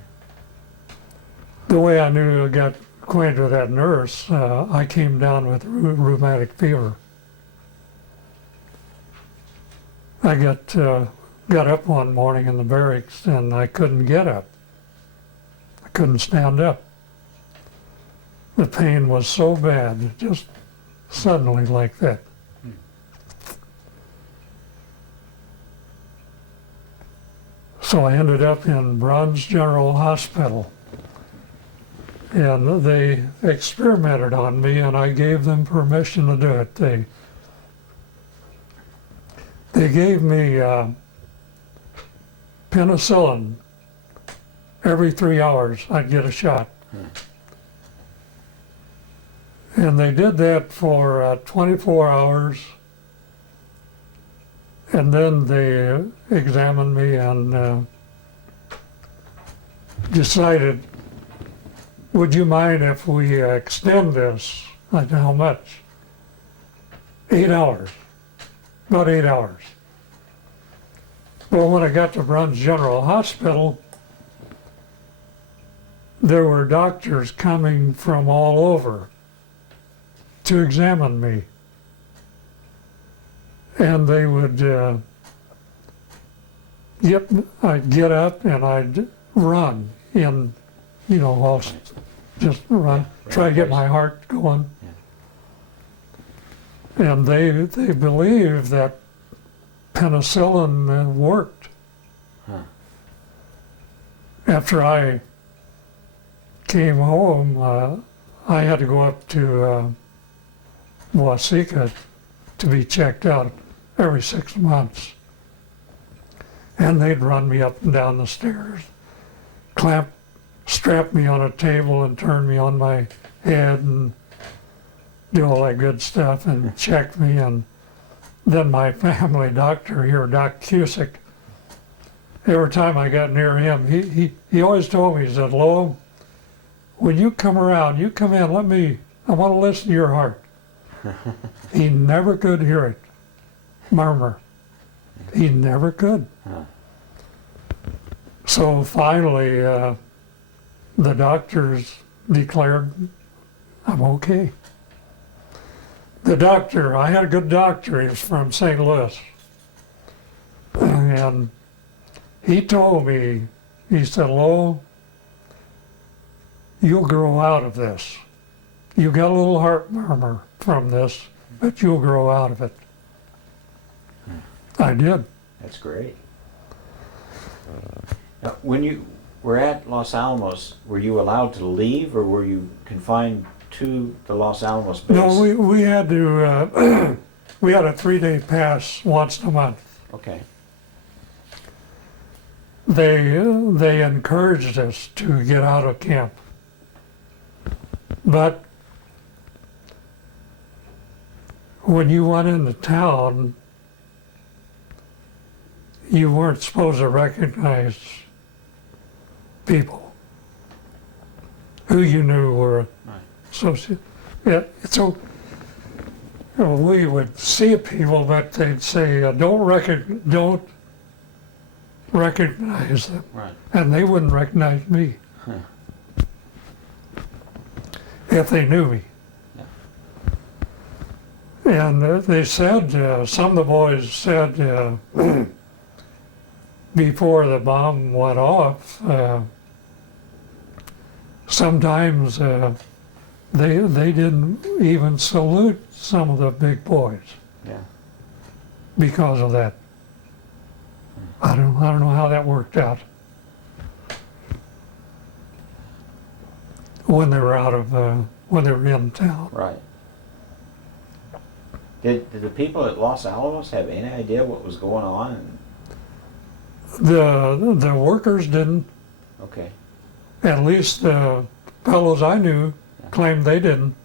The way I knew I got acquainted with that nurse, I came down with rheumatic fever. I got up one morning in the barracks and I couldn't get up. I couldn't stand up. The pain was so bad, just suddenly like that. So I ended up in Bronze General Hospital. And they experimented on me, and I gave them permission to do it. They gave me penicillin. Every 3 hours I'd get a shot. And they did that for 24 hours. And then they examined me and decided, would you mind if we extend this? I said, how much? 8 hours, about 8 hours. Well, when I got to Bronze General Hospital, there were doctors coming from all over to examine me. And they would, I'd get up and I'd run in, I'll just run, try to get my heart going. Yeah. And they believed that penicillin worked. Huh. After I came home, I had to go up to Waseca to be checked out every 6 months. And they'd run me up and down the stairs, strap me on a table and turn me on my head and do all that good stuff and check me. And then my family doctor here, Doc Cusick, every time I got near him, he always told me, he said, Lowell, when you come around, you come in, I want to listen to your heart. He never could hear it murmur. He never could. Huh. So finally, the doctors declared I'm okay. The doctor, I had a good doctor, he was from St. Louis. And he told me, he said, Lowell, you'll grow out of this. You got a little heart murmur from this, but you'll grow out of it. I did. That's great. Now, when you were at Los Alamos, were you allowed to leave, or were you confined to the Los Alamos base? No, we had to, we had a 3-day pass once a month. Okay. They encouraged us to get out of camp. But when you went into town, you weren't supposed to recognize people who you knew were associated. Yeah, so we would see people, but they'd say, don't recognize them. Right. And they wouldn't recognize me if they knew me. Yeah. And they said, some of the boys said, before the bomb went off, sometimes they didn't even salute some of the big boys Yeah. because of that. I don't know how that worked out when they were when they were in town. Right. Did the people at Los Alamos have any idea what was going on? The workers didn't. Okay. At least the fellows I knew claimed they didn't.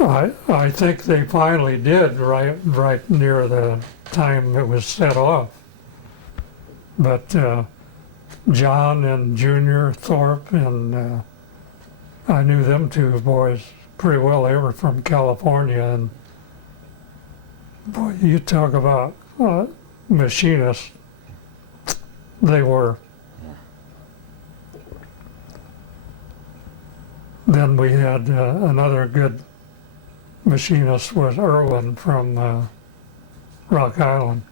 I think they finally did right near the time it was set off. But John and Junior Thorpe and I knew them two boys pretty well. They were from California, and boy, you talk about machinists. They were. Then we had another good machinist was Irwin from Rock Island.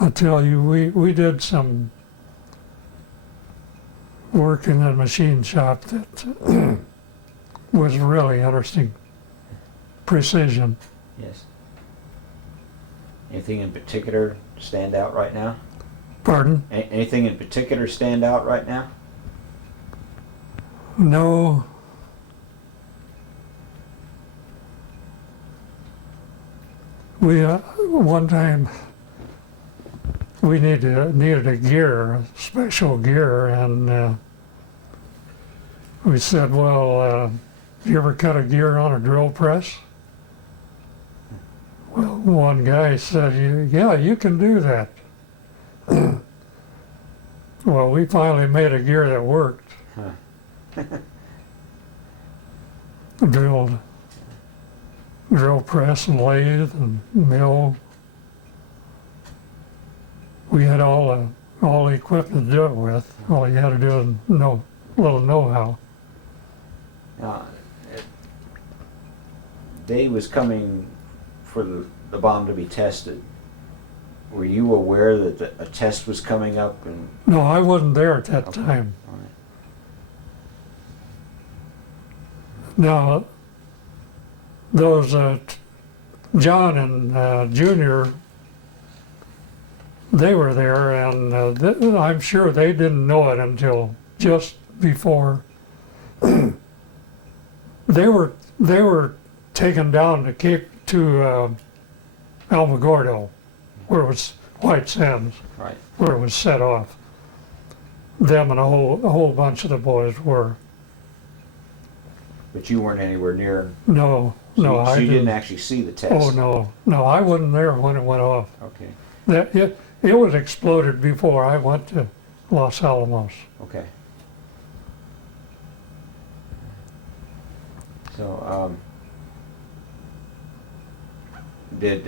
I tell you, we did some work in that machine shop that was really interesting. Precision. Yes. Anything in particular stand out right now? Pardon? Anything in particular stand out right now? No. We one time we needed a gear, a special gear, and we said, well, you ever cut a gear on a drill press? Well, one guy said, yeah, you can do that. Well, we finally made a gear that worked. Drill press and lathe and mill. We had all the equipment to do it with. All you had to do is little know-how. Day was coming for the bomb to be tested. Were you aware that a test was coming up? And No, I wasn't there at that okay. time. All right. Now, those John and Junior, they were there, and I'm sure they didn't know it until just before they were taken down to Alamogordo, where it was White Sands, Right. where it was set off. Them and a whole bunch of the boys were. But you weren't anywhere near. No, So I you didn't actually see the test. Oh no, I wasn't there when it went off. Okay. That it was exploded before I went to Los Alamos. Okay. So, did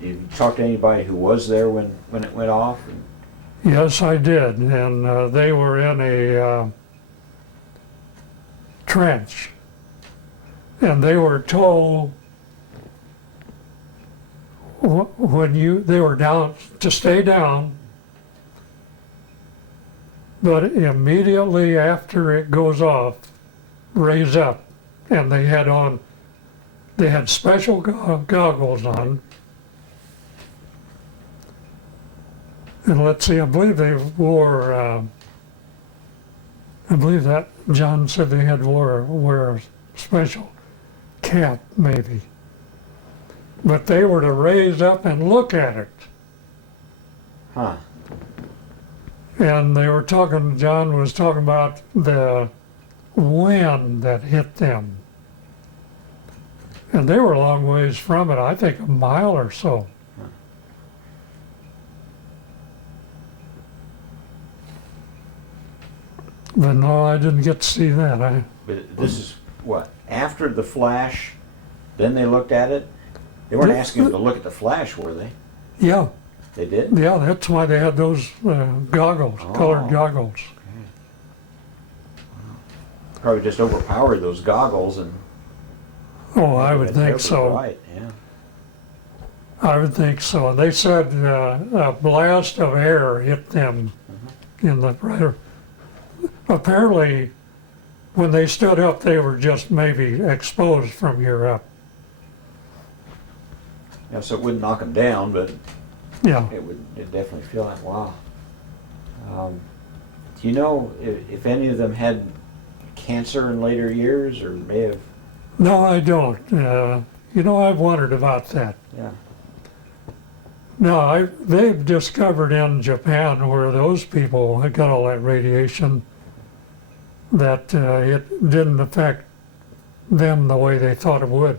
you talk to anybody who was there when it went off? Yes, I did, and they were in a trench, and they were told they were down to stay down, but immediately after it goes off, raise up, and they had special goggles on. And let's see, I believe they wore, I believe that John said they had wear a special cap, maybe. But they were to raise up and look at it. Huh. And they were talking, John was talking about the wind that hit them. And they were a long ways from it, I think a mile or so. But no, I didn't get to see that. But this is what, after the flash, then they looked at it? They weren't asking them to look at the flash, were they? Yeah, They did? yeah, that's why they had those goggles, colored Oh. goggles. Probably just overpowered those goggles and. Oh, I would They think were so. Right, yeah. I would think so. They said a blast of air hit them in the right. Apparently, when they stood up, they were just maybe exposed from here up. Yeah, so it wouldn't knock them down, but Yeah. it'd definitely feel like, wow. Do you know if any of them had cancer in later years or may have? No, I don't. You know, I've wondered about that. Yeah. No, they've discovered in Japan where those people had got all that radiation that it didn't affect them the way they thought it would.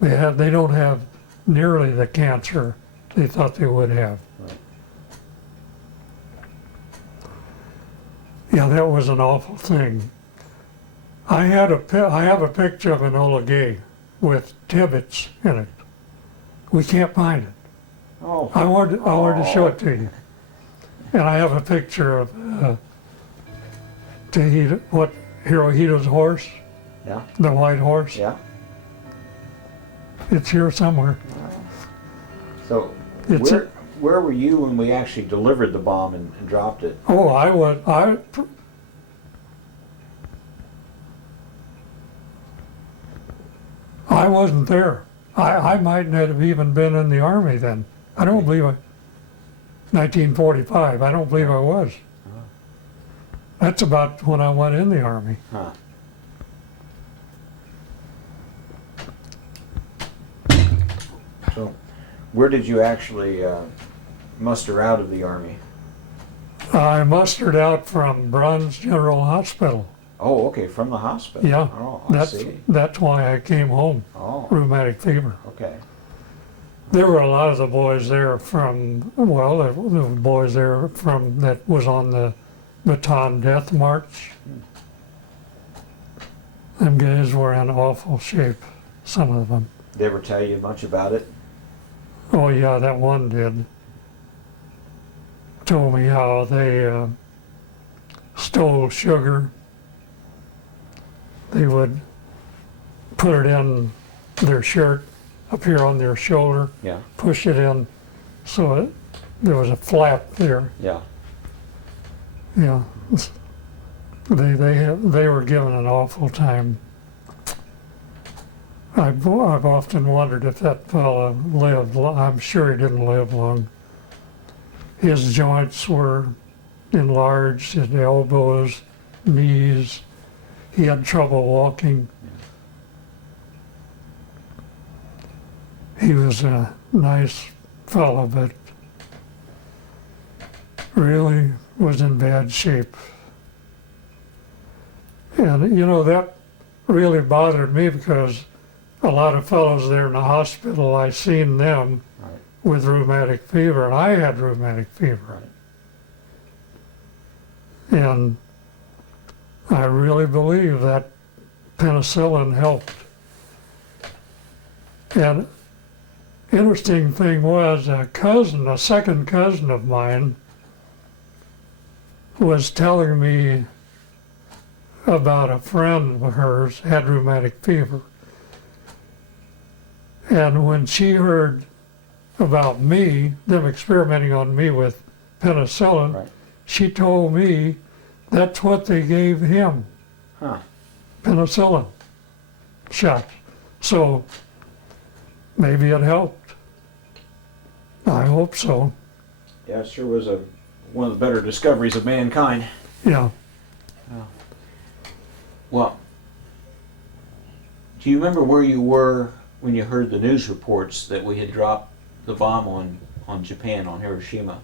They don't have nearly the cancer they thought they would have. Right. Yeah, that was an awful thing. I have a picture of Enola Gay with Tibbets in it. We can't find it. Oh. I wanted to show it to you. And I have a picture of Hirohito's horse, Yeah. the white horse. Yeah. It's here somewhere. So It's where were you when we actually delivered the bomb and dropped it? Oh, I wasn't there. I might not have even been in the Army then. I don't believe 1945, I don't believe I was. That's about when I went in the Army. Huh. So where did you actually muster out of the Army? I mustered out from Bruns General Hospital. Oh, okay, from the hospital. Yeah, Oh, I see. that's why I came home, Oh, rheumatic fever. okay. There were a lot of the boys there from, well, there were boys there from, that was on the Bataan Death March. Them guys were in awful shape, some of them. Did they ever tell you much about it? Oh yeah, that one did. Told me how they stole sugar. They would put it in their shirt, up here on their shoulder, Yeah. push it in, so there was a flap there. Yeah. Yeah, they were given an awful time. I've often wondered if that fellow lived. I'm sure he didn't live long. His joints were enlarged, his elbows, knees. He had trouble walking. He was a nice fellow, but really was in bad shape. And you know, that really bothered me because a lot of fellows there in the hospital, I seen them Right. with rheumatic fever, and I had rheumatic fever. Right. And I really believe that penicillin helped. And interesting thing was a second cousin of mine was telling me about a friend of hers had rheumatic fever. And when she heard about me, them experimenting on me with penicillin, Right. she told me that's what they gave him, Huh. penicillin shots. So maybe it helped. I hope so. Yeah, it sure was one of the better discoveries of mankind. Yeah. Well, do you remember where you were when you heard the news reports that we had dropped the bomb on Japan, on Hiroshima?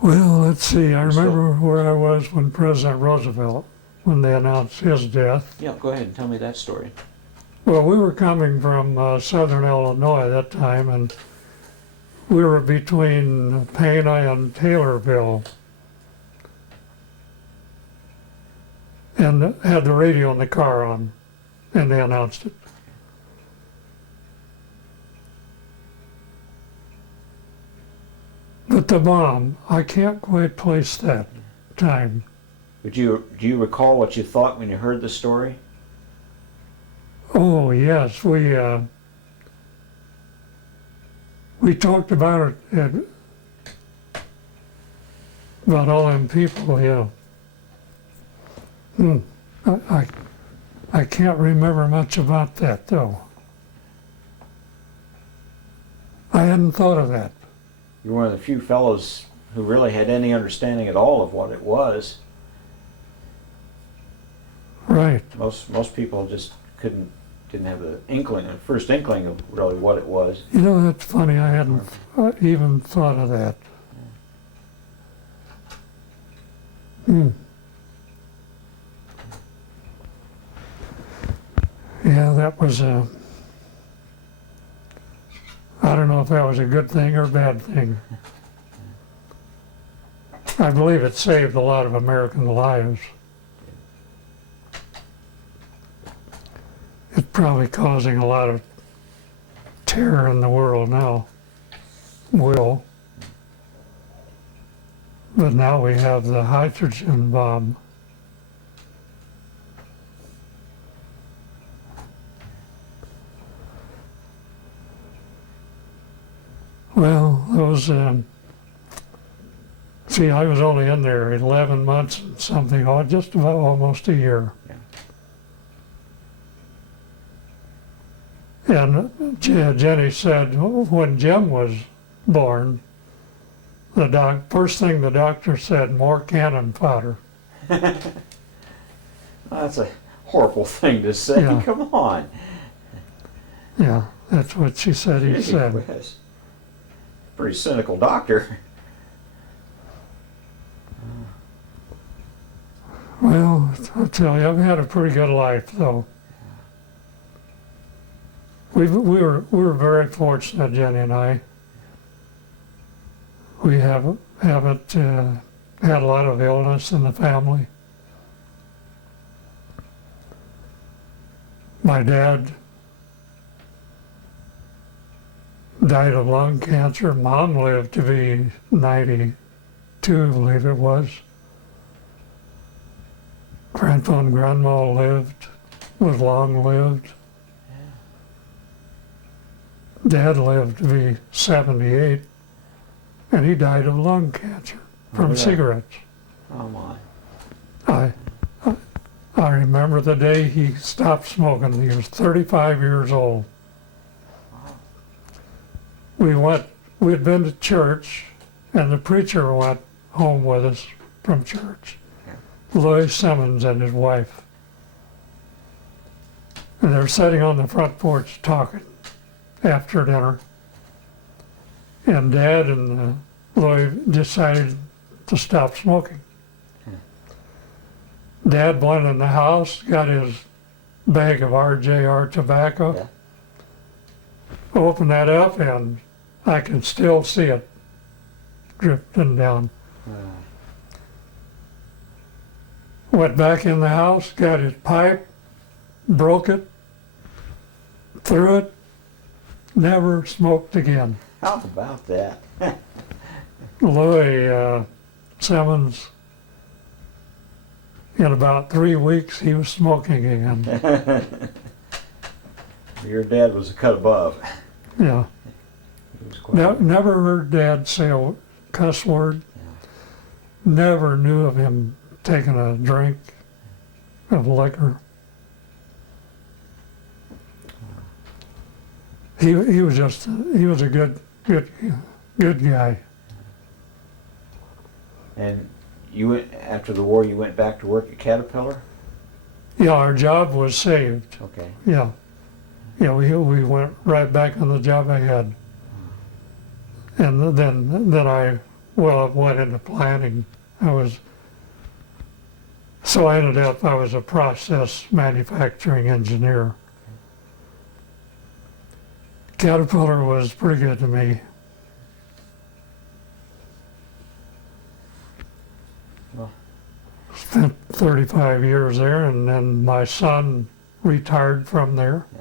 Well, let's see. I We're still- remember where I was when President Roosevelt, when they announced his death. Yeah, go ahead and tell me that story. Well, we were coming from southern Illinois at that time, and we were between Pana and Taylorville, and had the radio in the car on, and they announced it. But the bomb, I can't quite place that time. Do you recall what you thought when you heard the story? Oh yes, we talked about it about all them people. Yeah. I can't remember much about that though. I hadn't thought of that. You're one of the few fellows who really had any understanding at all of what it was. Right. Most people just didn't have the first inkling of really what it was. You know, that's funny. I hadn't even thought of that. Yeah, that was I don't know if that was a good thing or a bad thing. I believe it saved a lot of American lives. It's probably causing a lot of terror in the world now. Will. But now we have the hydrogen bomb. Well, those, see, I was only in there 11 months and something, just about almost a year. And Jenny said when Jim was born, first thing the doctor said, more cannon fodder. That's a horrible thing to say. Yeah. Come on. Yeah, that's what she said he Gee said. whiz. Pretty cynical doctor. Well, I'll tell you, I've had a pretty good life though. We were very fortunate, Jenny and I. We haven't had a lot of illness in the family. My dad died of lung cancer. Mom lived to be 92, I believe it was. Grandpa and Grandma was long lived. Dad lived to be 78, and he died of lung cancer from Yeah. cigarettes. Oh my. I remember the day he stopped smoking. He was 35 years old. We'd been to church, and the preacher went home with us from church. Louis Simmons and his wife. And they were sitting on the front porch talking after dinner. And Dad and Louis decided to stop smoking. Dad went in the house, got his bag of RJR tobacco, opened that up, and I can still see it drifting down. Went back in the house, got his pipe, broke it, threw it, never smoked again. How about that? Louis Simmons, in about 3 weeks, he was smoking again. Your dad was a cut above. Yeah. He was quite Never heard Dad say a cuss word. Never knew of him taking a drink of liquor. He was a good guy. And you went, after the war, you went back to work at Caterpillar? Yeah, our job was saved. Okay. Yeah. Yeah, we went right back on the job I had. And then I went into planning. So I ended up, I was a process manufacturing engineer. Caterpillar was pretty good to me. Well. Spent 35 years there, and then my son retired from there. Yeah.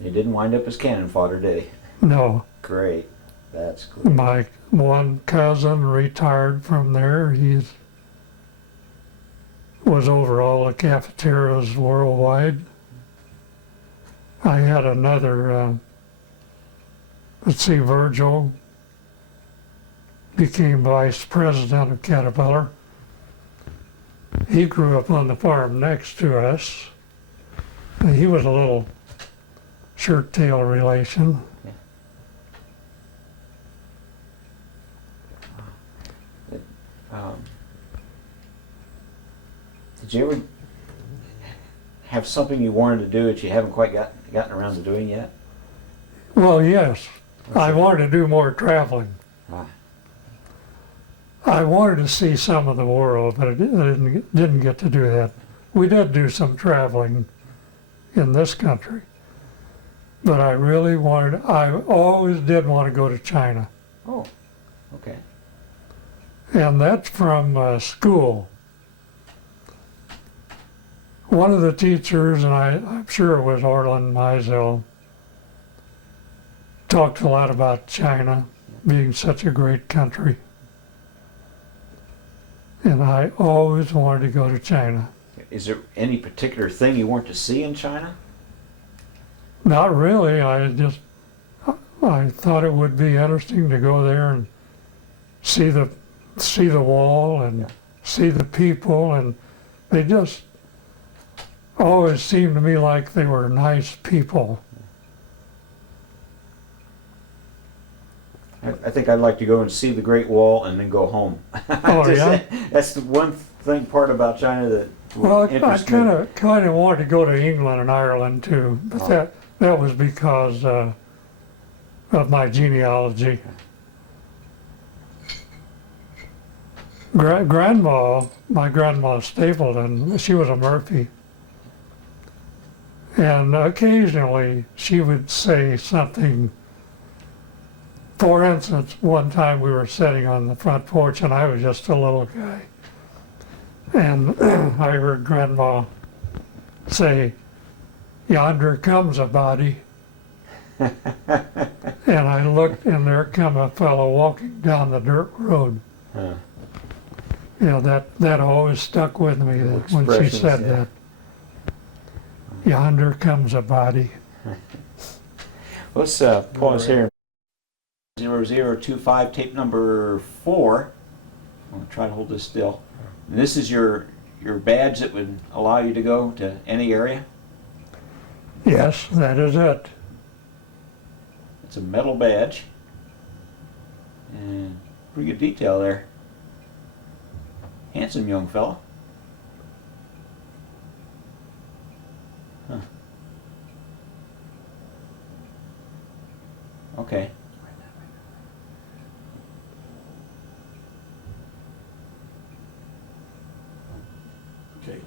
You didn't wind up as cannon fodder, did he? No, Great. That's cool. my one cousin retired from there. He was over all the cafeterias worldwide. I had another, Virgil became vice president of Caterpillar. He grew up on the farm next to us. He was a little shirt tail relation. Did you ever have something you wanted to do that you haven't quite gotten around to doing yet? Well, yes, I wanted to do more traveling. Ah. I wanted to see some of the world, but I didn't get to do that. We did do some traveling in this country, but I always did want to go to China. Oh, okay. And that's from school. One of the teachers, and I'm sure it was Orland Meisel, talked a lot about China being such a great country. And I always wanted to go to China. Is there any particular thing you want to see in China? Not really. I thought it would be interesting to go there and see the wall and see the people, and they just always seemed to me like they were nice people. I think I'd like to go and see the Great Wall and then go home. Oh, yeah? That's the one part about China that Well, I interests me. kind of wanted to go to England and Ireland too, but Oh. that was because of my genealogy. My grandma Stapleton, she was a Murphy. And occasionally she would say something. For instance, one time we were sitting on the front porch and I was just a little guy. And I heard Grandma say, "Yonder comes a body." And I looked and there come a fellow walking down the dirt road. Huh. You know, that always stuck with me that when she Expressions, said yeah. that. Yonder comes a body. Let's pause here. 0025, tape number 4. I'm going to try to hold this still. And this is your badge that would allow you to go to any area? Yes, that is it. It's a metal badge. And pretty good detail there. Handsome young fella. Huh. Okay.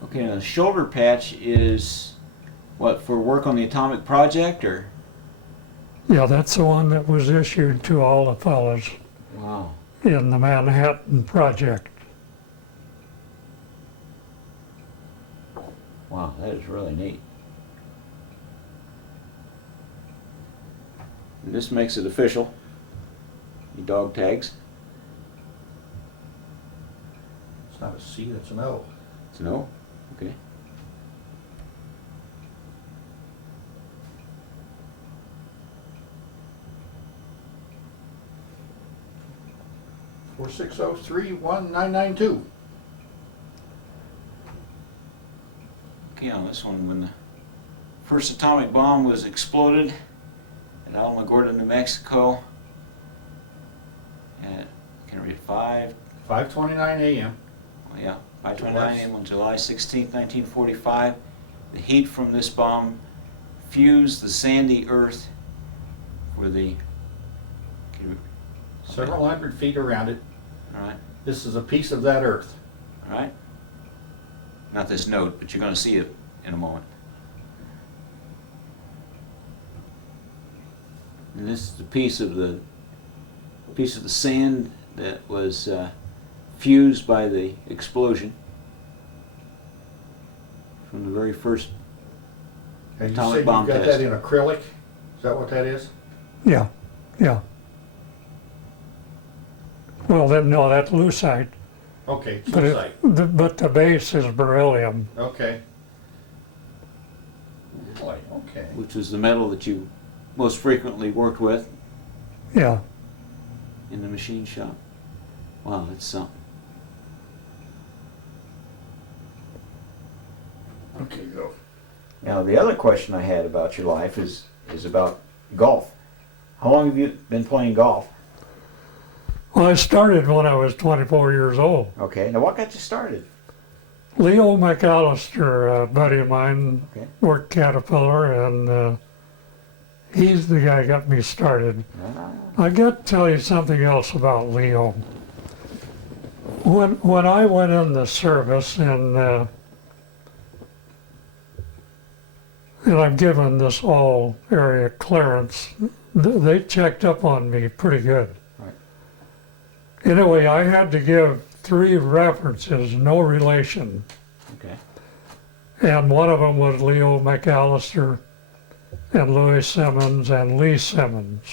Okay, now the shoulder patch is what, for work on the atomic project, or? Yeah, that's the one that was issued to all the fellows Wow. in the Manhattan Project. Wow, that is really neat. And this makes it official. Your dog tags. It's not a C, it's an O. It's an O? Okay. Four 6031992. Okay, on this one, when the first atomic bomb was exploded at Alamogordo, New Mexico, at, can I read 5? 5:29 a.m. Oh yeah. I-29 on July 16th, 1945. The heat from this bomb fused the sandy earth for the... Several hundred feet around it. All right, This is a piece of that earth. all right. Not this note, but you're going to see it in a moment. And this is a piece of the sand that was fused by the explosion from the very first And you atomic said you've bomb got test. that in acrylic? Is that what that is? Yeah, yeah. Well, then, no, that's lucite, Okay, but lucite. but the base is beryllium. Okay. Boy, okay. Which was the metal that you most frequently worked with Yeah, in the machine shop. Wow, that's something. Okay, go. Now, the other question I had about your life is about golf. How long have you been playing golf? well, I started when I was 24 years old. Okay, now what got you started? Leo McAllister, a buddy of mine, Okay. worked Caterpillar, and he's the guy who got me started. Ah, I got to tell you something else about Leo. When I went in the service, and I'm given this all area clearance, they checked up on me pretty good. Right. Anyway, I had to give 3 references, no relation, okay. and one of them was Leo McAllister, and Louis Simmons, and Lee Simmons.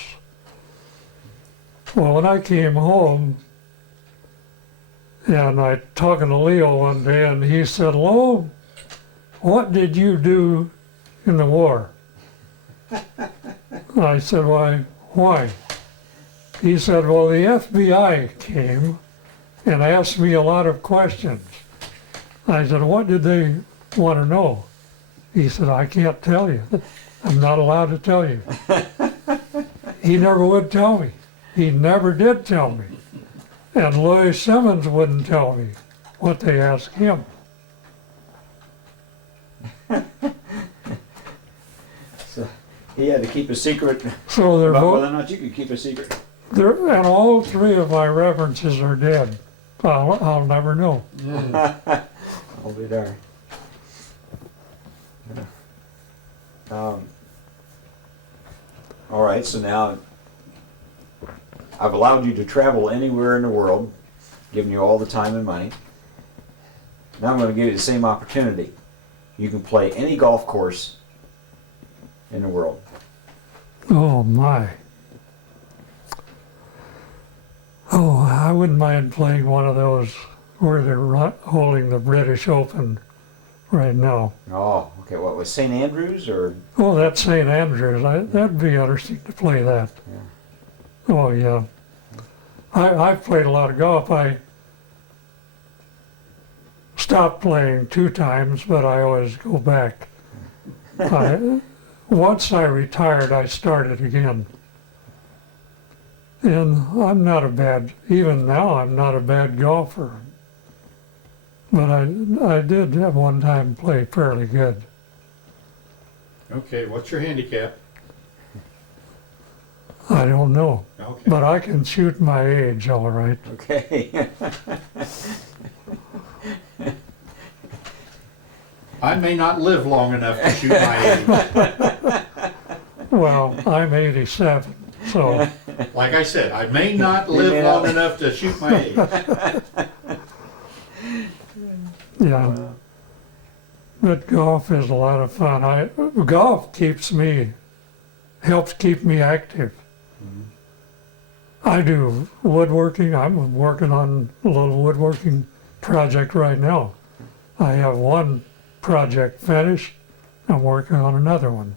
Well, when I came home, and I talking to Leo one day, and he said, "Lo, what did you do in the war?" I said, why? He said, well, the FBI came and asked me a lot of questions. I said, what did they want to know? He said, I can't tell you. I'm not allowed to tell you. He never would tell me. He never did tell me. And Louis Simmons wouldn't tell me what they asked him. So he had to keep a secret So they're about both, whether or not you could keep a secret. and all 3 of my references are dead. I'll never know. I'll be there. All right, so now I've allowed you to travel anywhere in the world, giving you all the time and money. Now I'm going to give you the same opportunity. You can play any golf course in the world. Oh my. Oh, I wouldn't mind playing one of those where they're holding the British Open right now. Oh, okay. What was St. Andrews or? Oh, that's St. Andrews. That'd be interesting to play that. Yeah. Oh yeah. I've played a lot of golf. I stopped playing 2 times, but I always go back. Once I retired, I started again. And I'm not a bad, even now I'm not a bad golfer. But I did at one time play fairly good. Okay, what's your handicap? I don't know, Okay. but I can shoot my age all right. Okay. I may not live long enough to shoot my age. Well, I'm 87, so Like I said, I may not live long enough to shoot my age. yeah. But golf is a lot of fun. Golf helps keep me active. I do woodworking. I'm working on a little woodworking project right now. I have one project finished. I'm working on another one.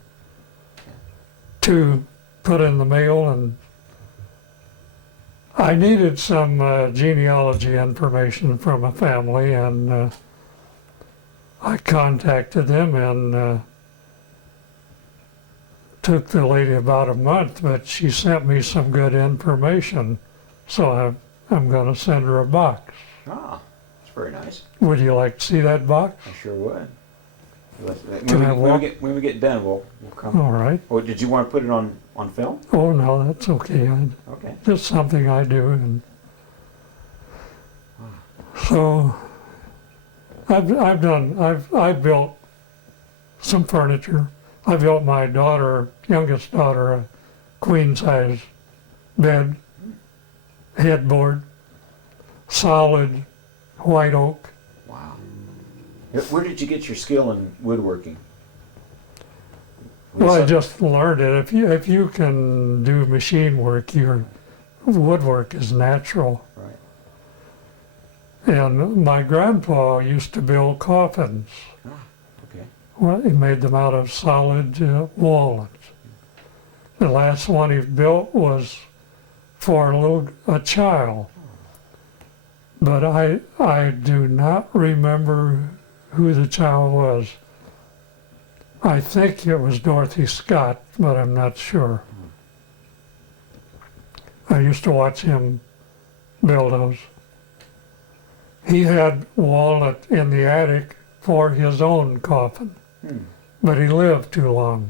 2 put in the mail, and I needed some genealogy information from a family, and I contacted them, and took the lady about a month, but she sent me some good information, so I'm going to send her a box. Ah, it's very nice. Would you like to see that box? I sure would. Can I walk? When we get done, we'll come. All right. Oh, did you want to put it on film? Oh, no, that's okay. Okay. Just something I do. And so I've built some furniture. I built my youngest daughter, a queen size bed, headboard, solid white oak. Wow. Where did you get your skill in woodworking? Well, I just learned it. If you can do machine work, your woodwork is natural. Right. And my grandpa used to build coffins. Ah, okay. Well, he made them out of solid walnuts. The last one he built was for a child. But I do not remember who the child was. I think it was Dorothy Scott, but I'm not sure. I used to watch him build those. He had walnut in the attic for his own coffin, but he lived too long.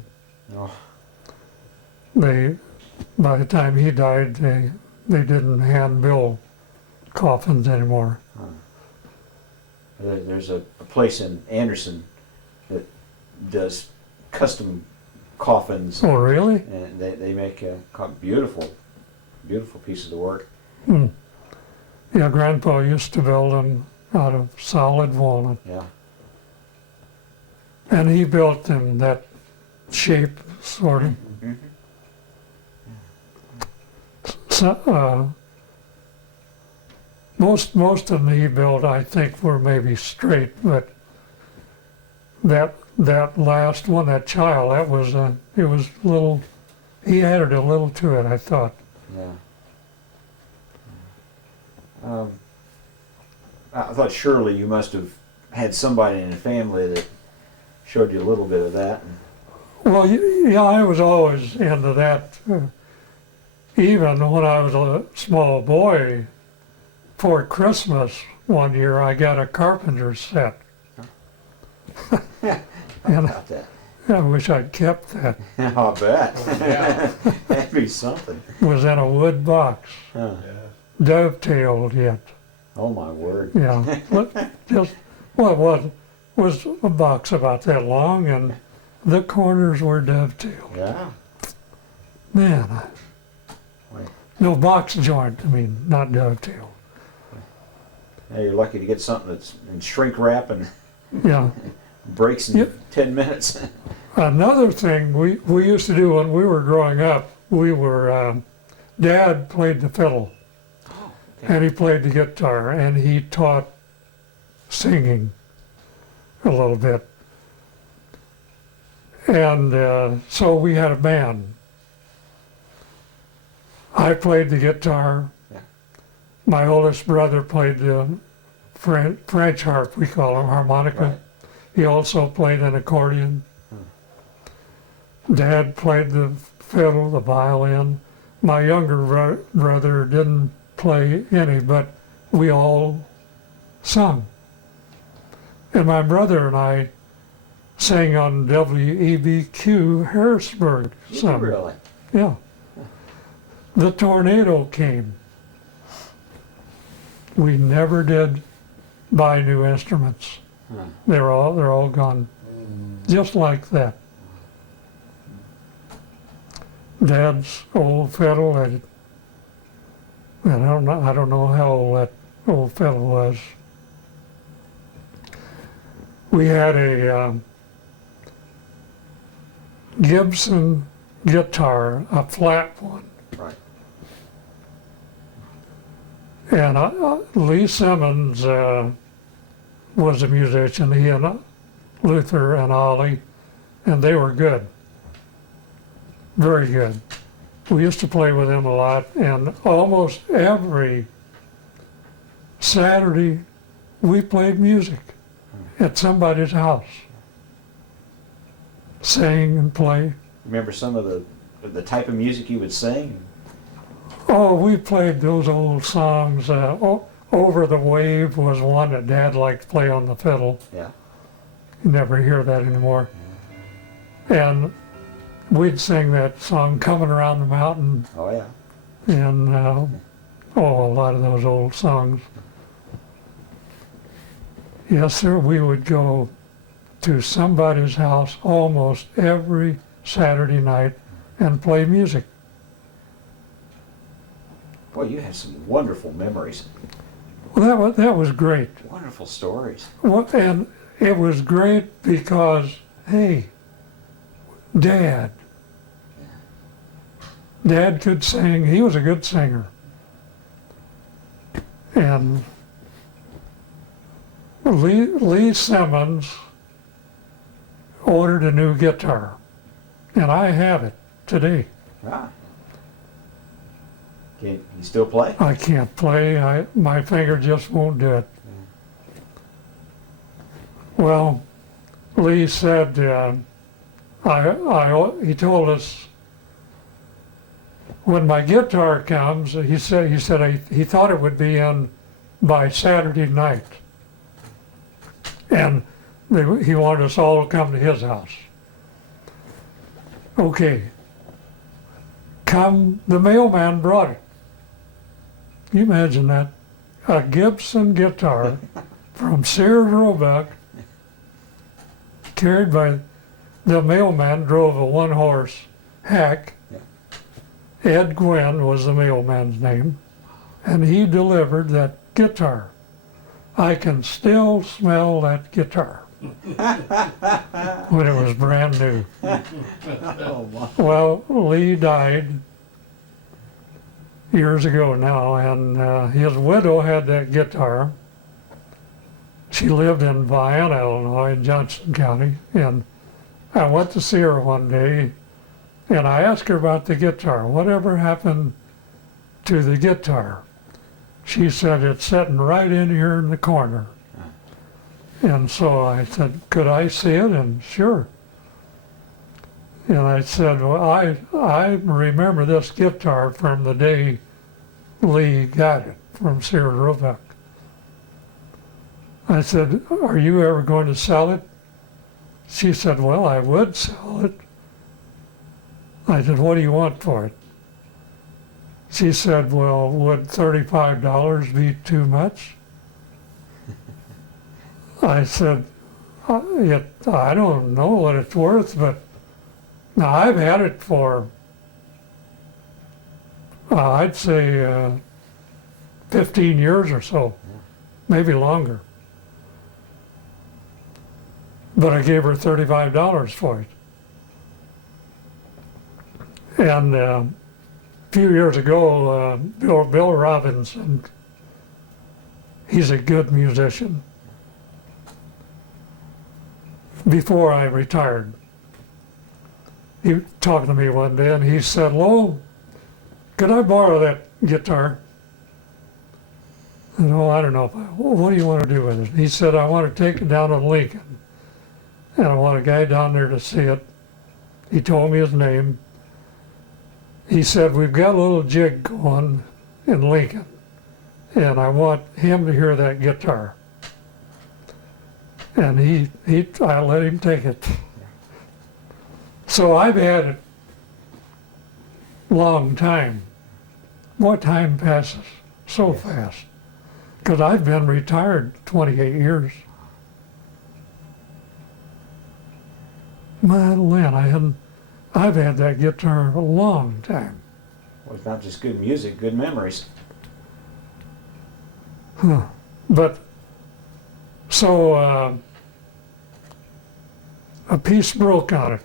Oh. By the time he died, they didn't hand build coffins anymore. There's a place in Anderson that does custom coffins, Oh, really? and they make beautiful pieces of work. Yeah, Grandpa used to build them out of solid walnut. Yeah. And he built them that shape, sort of. Mm-hmm. So, most of them he built, I think, were maybe straight, but that last one, that child, it was little. He added a little to it, I thought. Yeah. I thought surely you must have had somebody in the family that showed you a little bit of that. Well, yeah, I was always into that. Even when I was a small boy, for Christmas one year, I got a carpenter's set. How And about that? I wish I'd kept that. I'll bet. Yeah. That'd be something. It was in a wood box, Huh. dovetailed yet. Oh my word. Yeah, it was a box about that long, and the corners were dovetailed. Yeah. Man, Wait. no box joint. I mean, not dovetailed. Hey, you're lucky to get something that's in shrink wrap and Yeah. breaks in Yep. 10 minutes. Another thing we used to do when we were growing up, Dad played the fiddle, and he played the guitar, and he taught singing a little bit. And so we had a band. I played the guitar. Yeah. My oldest brother played the French harp, we call it, harmonica. Right. He also played an accordion. Dad played the fiddle, the violin. My younger brother didn't play any, but we all sung. And my brother and I sang on WEBQ Harrisburg. Did you Some. really? Yeah. The tornado came. We never did buy new instruments. Huh. They're all gone. Just like that. Dad's old fiddle, I don't know how old that old fiddle was. We had a Gibson guitar, a flat one. Right. And Lee Simmons was a musician. He and Luther and Ollie, and they were good. Very good. We used to play with them a lot, and almost every Saturday we played music at somebody's house. Sang and play. Remember some of the type of music you would sing? Oh, we played those old songs. Over the Wave was one that Dad liked to play on the fiddle. Yeah. You never hear that anymore. And we'd sing that song, Coming Around the Mountain, Oh, yeah. and a lot of those old songs. Yes, sir, we would go to somebody's house almost every Saturday night and play music. Boy, you have some wonderful memories. Well, that was great. Wonderful stories. Well, and it was great because, hey, Dad could sing. He was a good singer. And Lee Simmons ordered a new guitar, and I have it today. Ah. Can you still play? I can't play. My finger just won't do it. Well, Lee said, he told us when my guitar comes, he said he thought it would be in by Saturday night, and he wanted us all to come to his house. Okay. The mailman brought it. Can you imagine that? A Gibson guitar from Sears Roebuck, carried by the mailman, drove a one-horse hack. Yeah. Ed Gwynn was the mailman's name, and he delivered that guitar. I can still smell that guitar when it was brand new. Oh, wow. Well, Lee died years ago now, and his widow had that guitar. She lived in Vienna, Illinois, in Johnson County, and I went to see her one day, and I asked her about the guitar. Whatever happened to the guitar? She said, it's sitting right in here in the corner. And so I said, could I see it? And sure. And I said, well, I remember this guitar from the day Lee got it from Sears Roebuck. I said, are you ever going to sell it? She said, well, I would sell it. I said, what do you want for it? She said, well, would $35 be too much? I said, I don't know what it's worth, but now I've had it for, I'd say 15 years or so, maybe longer. But I gave her $35 for it. And a few years ago, Bill Robinson, he's a good musician. Before I retired, he talked to me one day and he said, Lowell, could I borrow that guitar? And I don't know, what do you want to do with it? He said, I want to take it down to Lincoln. And I want a guy down there to see it. He told me his name. He said, we've got a little jig going in Lincoln, and I want him to hear that guitar. And I let him take it. So I've had it a long time. More time passes so fast, because I've been retired 28 years. My Lynn, I've had that guitar a long time. Well, it's not just good music, good memories. But, so a piece broke on it.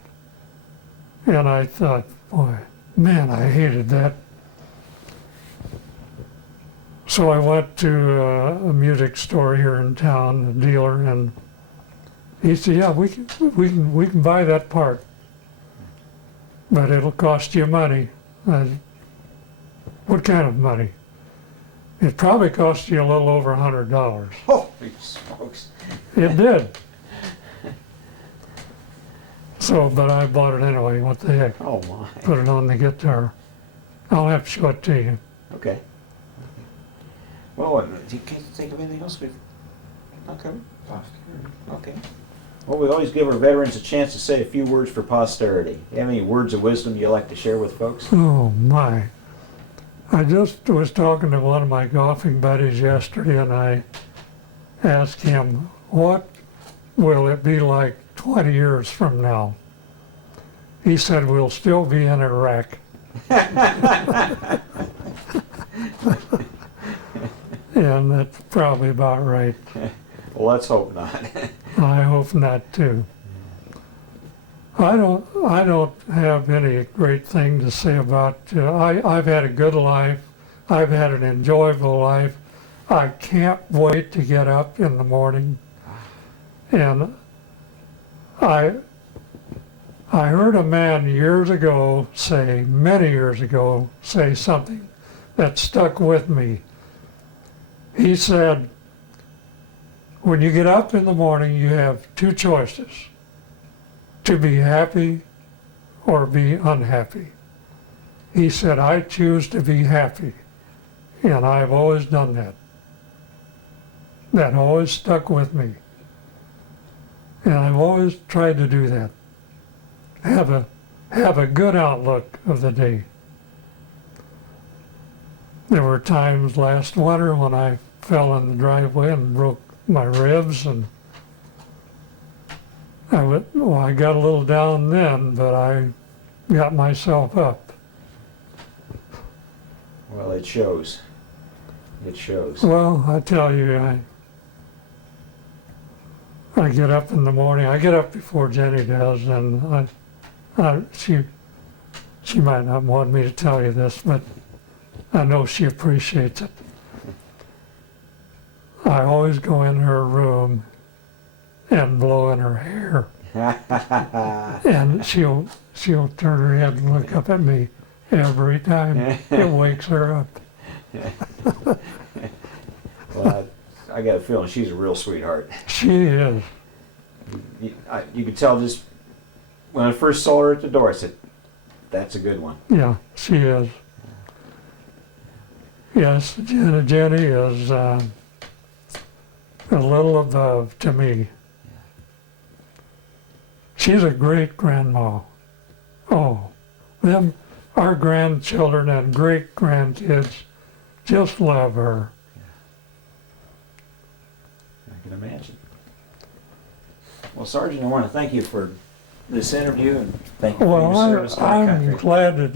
And I thought, boy, man, I hated that. So I went to a music store here in town, a dealer, and he said, yeah, we can buy that part, but it'll cost you money. I said, what kind of money? It probably cost you a little over $100. Holy smokes. It did. So, but I bought it anyway, what the heck. Oh, my. Put it on the guitar. I'll have to show it to you. Okay. Well, you can't think of anything else we've not covered? Okay. Well, we always give our veterans a chance to say a few words for posterity. You have any words of wisdom you like to share with folks? Oh my. I just was talking to one of my golfing buddies yesterday and I asked him, what will it be like 20 years from now? He said, we'll still be in Iraq. And that's probably about right. Well, let's hope not. I hope not too. I don't have any great thing to say about, I've had a good life. I've had an enjoyable life. I can't wait to get up in the morning. And I heard a man years ago say, many years ago, say something that stuck with me. He said, when you get up in the morning, you have two choices, to be happy or be unhappy. He said, I choose to be happy, and I've always done that. That always stuck with me. And I've always tried to do that. Have a good outlook of the day. There were times last winter when I fell in the driveway and broke my ribs, and I got a little down then, but I got myself up. Well, it shows. It shows. Well, I tell you, I get up in the morning. I get up before Jenny does, and she might not want me to tell you this, but I know she appreciates it. I always go in her room and blow in her hair, and she'll turn her head and look up at me every time. It wakes her up. Well, I got a feeling she's a real sweetheart. She is. You could tell just when I first saw her at the door, I said, that's a good one. Yeah, she is. Yes, Jenny is a little above to me. She's a great grandma. Oh, our grandchildren and great grandkids just love her. I can imagine. Well, Sergeant, I want to thank you for this interview and thank you for your Well, service to our I'm country. glad to